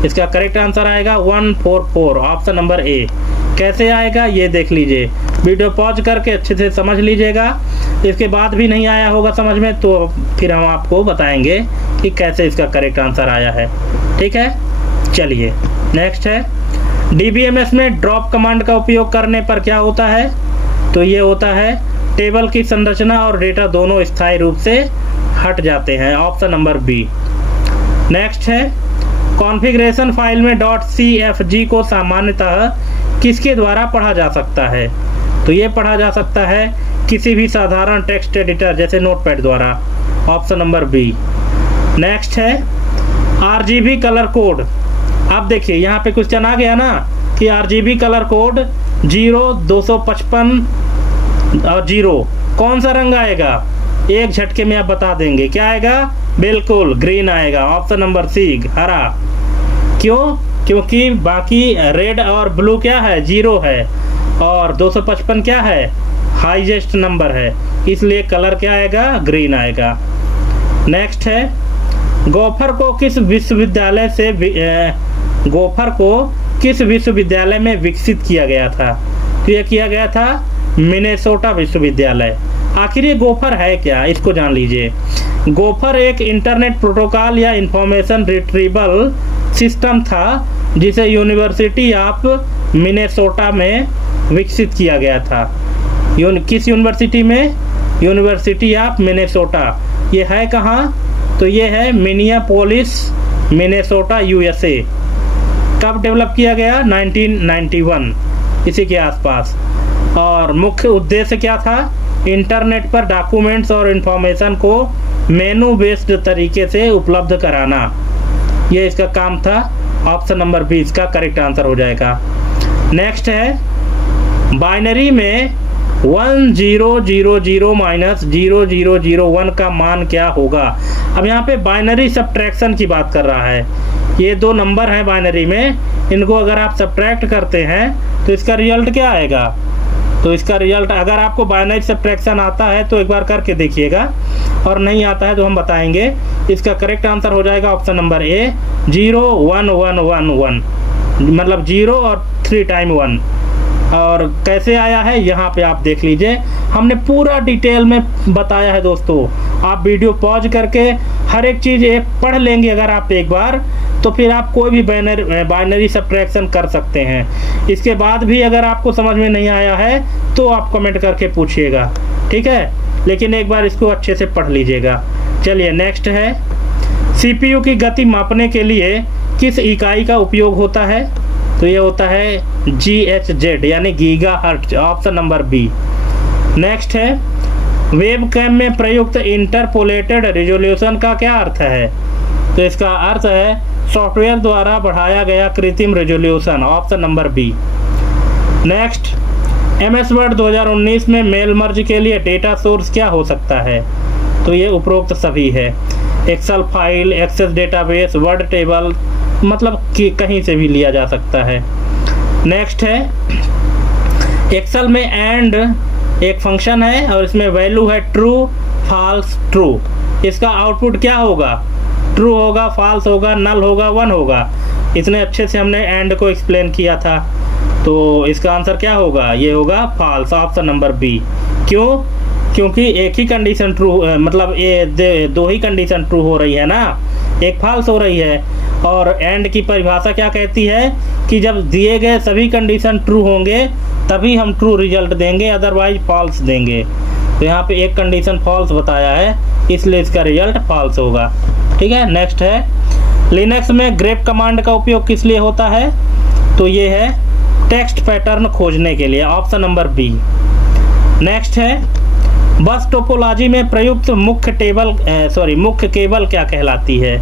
इसका करेक्ट आंसर आएगा 144, ऑप्शन नंबर ए। कैसे आएगा ये देख लीजिए, वीडियो पॉज करके अच्छे से समझ लीजिएगा। इसके बाद भी नहीं आया होगा समझ में तो फिर हम आपको बताएंगे कि कैसे इसका करेक्ट आंसर आया है। ठीक है, चलिए नेक्स्ट है, DBMS में ड्रॉप कमांड का उपयोग करने पर क्या होता है? तो ये होता है टेबल की संरचना और डेटा दोनों स्थायी रूप से हट जाते हैं, ऑप्शन नंबर बी। नेक्स्ट है, कॉन्फ़िगरेशन फाइल में .cfg को सामान्यतः किसके द्वारा पढ़ा जा सकता है? तो ये पढ़ा जा सकता है किसी भी साधारण टेक्स्ट एडिटर जैसे नोटपैड द्वारा, ऑप्शन नंबर बी। नेक्स्ट है, RGB कलर कोड। अब देखिए यहाँ पे क्वेश्चन आ गया ना कि RGB कलर कोड 0, 255 और 0 कौन सा रंग आएगा? एक झटके में आप बता देंगे क्या आएगा? बिल्कुल ग्रीन आएगा, ऑप्शन नंबर सी, हरा। क्यों? क्योंकि बाकी रेड और ब्लू क्या है, 0 है, और 255 क्या है, हाईएस्ट नंबर है, इसलिए कलर क्या आएगा, ग्रीन आएगा। नेक्स्ट है गोफर को किस विश्वविद्यालय में विकसित किया गया था? तो यह किया गया था मिनेसोटा विश्वविद्यालय। आखिर ये गोफर है क्या, इसको जान लीजिए। गोफर एक इंटरनेट प्रोटोकॉल या इंफॉर्मेशन रिट्रीवल सिस्टम था जिसे यूनिवर्सिटी ऑफ मिनेसोटा में विकसित किया गया था। किस यूनिवर्सिटी में? University of Minnesota. ये है कहाँ? तो ये है मिनियापोलिस मिनेसोटा यूएसए। कब डेवलप किया गया? 1991, इसी के आसपास। और मुख्य उद्देश्य क्या था? इंटरनेट पर डॉक्यूमेंट्स और इंफॉर्मेशन को मेनू बेस्ड तरीके से उपलब्ध कराना, ये इसका काम था। ऑप्शन नंबर 20 का करेक्ट आंसर हो जाएगा। नेक्स्ट है बाइनरी में 1000 माइनस 0001 का मान क्या होगा? अब यहाँ पे बाइनरी सब्ट्रैक्शन की बात कर रहा है। ये दो नंबर हैं बाइनरी में, इनको अगर आप सब्ट्रैक्ट करते हैं तो इसका रिजल्ट क्या आएगा? तो इसका रिजल्ट, अगर आपको बाइनरी सब्ट्रैक्शन आता है तो एक बार करके देखिएगा, और नहीं आता है तो हम बताएंगे। इसका करेक्ट आंसर हो जाएगा ऑप्शन नंबर ए 01111, मतलब 0 और 3 टाइम 1। और कैसे आया है यहाँ पे आप देख लीजिए, हमने पूरा डिटेल में बताया है दोस्तों। आप वीडियो पॉज करके हर एक चीज़ एक पढ़ लेंगे अगर आप एक बार, तो फिर आप कोई भी बाइनरी सब्ट्रैक्शन कर सकते हैं। इसके बाद भी अगर आपको समझ में नहीं आया है तो आप कमेंट करके पूछिएगा, ठीक है? लेकिन एक बार इसको अच्छे से पढ़ लीजिएगा। चलिए नेक्स्ट है सीपीयू की गति मापने के लिए किस इकाई का उपयोग होता है? तो ये होता है GHz यानी gigahertz, option number B. Next है वेबकैम में प्रयुक्त इंटरपोलेटेड रिजोल्यूशन का क्या अर्थ है? तो इसका अर्थ है सॉफ्टवेयर द्वारा बढ़ाया गया कृत्रिम resolution, option number B. Next MS Word 2019 में मेल मर्ज के लिए डेटा सोर्स क्या हो सकता है? तो ये उपरोक्त सभी है। Excel file, access database, Word table, मतलब कि कहीं से भी लिया जा सकता है। नेक्स्ट है एक्सेल में एंड एक फंक्शन है और इसमें वैल्यू है ट्रू, फॉल्स, ट्रू। इसका आउटपुट क्या होगा? ट्रू होगा, फॉल्स होगा, नल होगा, 1 होगा। इतने अच्छे से हमने एंड को एक्सप्लेन किया था, तो इसका आंसर क्या होगा? ये होगा फॉल्स, ऑप्शन नंबर बी। क्यों? क्योंकि एक ही कंडीशन ट्रू, मतलब ये दो ही कंडीशन ट्रू हो रही है ना, एक फॉल्स हो रही है। और एंड की परिभाषा क्या कहती है कि जब दिए गए सभी कंडीशन ट्रू होंगे तभी हम ट्रू रिजल्ट देंगे, अदरवाइज फॉल्स देंगे। तो यहाँ पे एक कंडीशन फॉल्स बताया है, इसलिए इसका रिजल्ट फॉल्स होगा, ठीक है? नेक्स्ट है लिनक्स में ग्रेप कमांड का उपयोग किस लिए होता है? तो ये है टेक्स्ट पैटर्न खोजने के लिए, ऑप्शन नंबर बी। नेक्स्ट है बस टोपोलॉजी में प्रयुक्त मुख्य केबल क्या कहलाती है?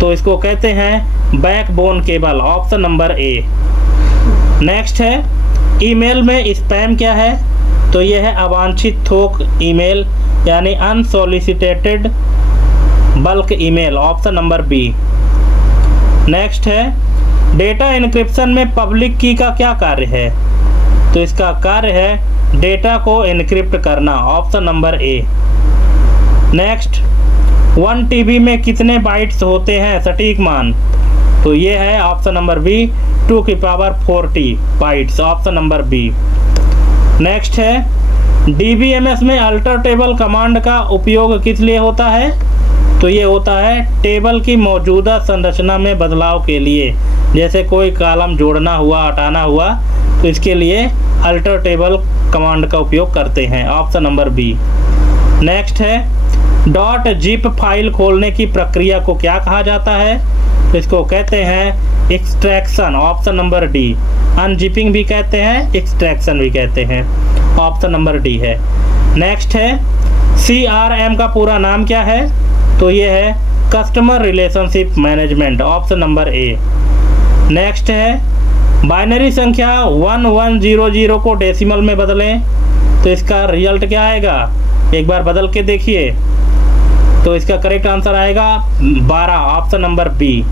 तो इसको कहते हैं backbone cable, option number A. Next है ईमेल में स्पैम क्या है? तो यह है अवांछित थोक ईमेल यानी unsolicited bulk email, option number B. Next है डेटा एन्क्रिप्शन में पब्लिक की का क्या कार्य है? तो इसका कार्य है डेटा को एन्क्रिप्ट करना, option number A. Next 1 TB में कितने बाइट्स होते हैं सटीक मान? तो ये है ऑप्शन नंबर बी 2 की power 40 bytes, option number B. Next है DBMS में अल्टर टेबल कमांड का उपयोग किस लिए होता है? तो ये होता है टेबल की मौजूदा संरचना में बदलाव के लिए, जैसे कोई कॉलम जोड़ना हुआ, हटाना हुआ, तो इसके लिए अल्टर टेबल कमांड का उपयोग करते हैं, ऑप्शन नंबर बी। नेक्स्ट है .zip फाइल खोलने की प्रक्रिया को क्या कहा जाता है? तो इसको कहते हैं extraction, option number D. Unzipping भी कहते हैं, एक्सट्रैक्शन भी कहते हैं, ऑप्शन नंबर डी है। नेक्स्ट है CRM का पूरा नाम क्या है? तो ये है customer relationship management, option number A. Next है बाइनरी संख्या 1100 को डेसिमल में बदलें, तो इसका रिजल्ट क्या आएगा? एक बार बदल के देखिए, तो इसका करेक्ट आंसर आएगा 12, ऑप्शन नंबर बी।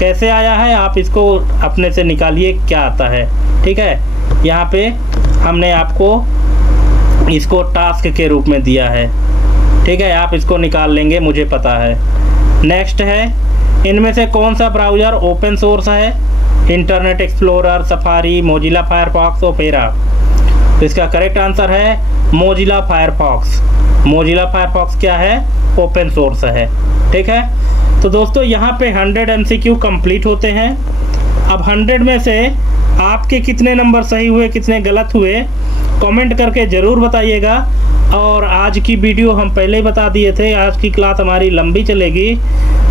कैसे आया है आप इसको अपने से निकालिए क्या आता है, ठीक है? यहाँ पे हमने आपको इसको टास्क के रूप में दिया है। ठीक है, आप इसको निकाल लेंगे, मुझे पता है। नेक्स्ट है, इनमें से कौन सा ब्राउज़र ओपन सोर्स है? Internet explorer, safari, Mozilla Firefox, opera. तो इसका करेक्ट आंसर है मोजिला फायरफॉक्स। मोजिला फायरफॉक्स क्या है? ओपन सोर्स है। ठीक है, तो दोस्तों यहाँ पे 100 MCQ कंप्लीट होते हैं। अब 100 में से आपके कितने नंबर सही हुए, कितने गलत हुए, कमेंट करके ज़रूर बताइएगा। और आज की वीडियो हम पहले ही बता दिए थे, आज की क्लास हमारी लंबी चलेगी,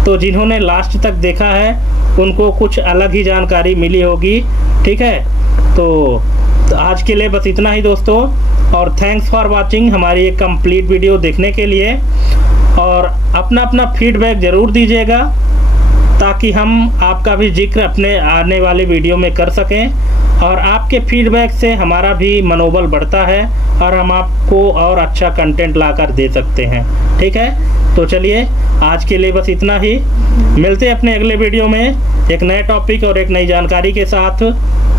तो जिन्होंने लास्ट तक देखा है उनको कुछ अलग ही जानकारी मिली होगी। ठीक है, तो आज के लिए बस इतना ही दोस्तों, और थैंक्स फॉर वाचिंग हमारी एक कंप्लीट वीडियो देखने के लिए। और अपना अपना फीडबैक ज़रूर दीजिएगा ताकि हम आपका भी जिक्र अपने आने वाले वीडियो में कर सकें। और आपके फीडबैक से हमारा भी मनोबल बढ़ता है और हम आपको और अच्छा कंटेंट लाकर दे सकते हैं। ठीक है, तो चलिए आज के लिए बस इतना ही। मिलते हैं अपने अगले वीडियो में एक नए टॉपिक और एक नई जानकारी के साथ।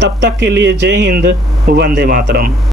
तब तक के लिए जय हिंद, वंदे मातरम।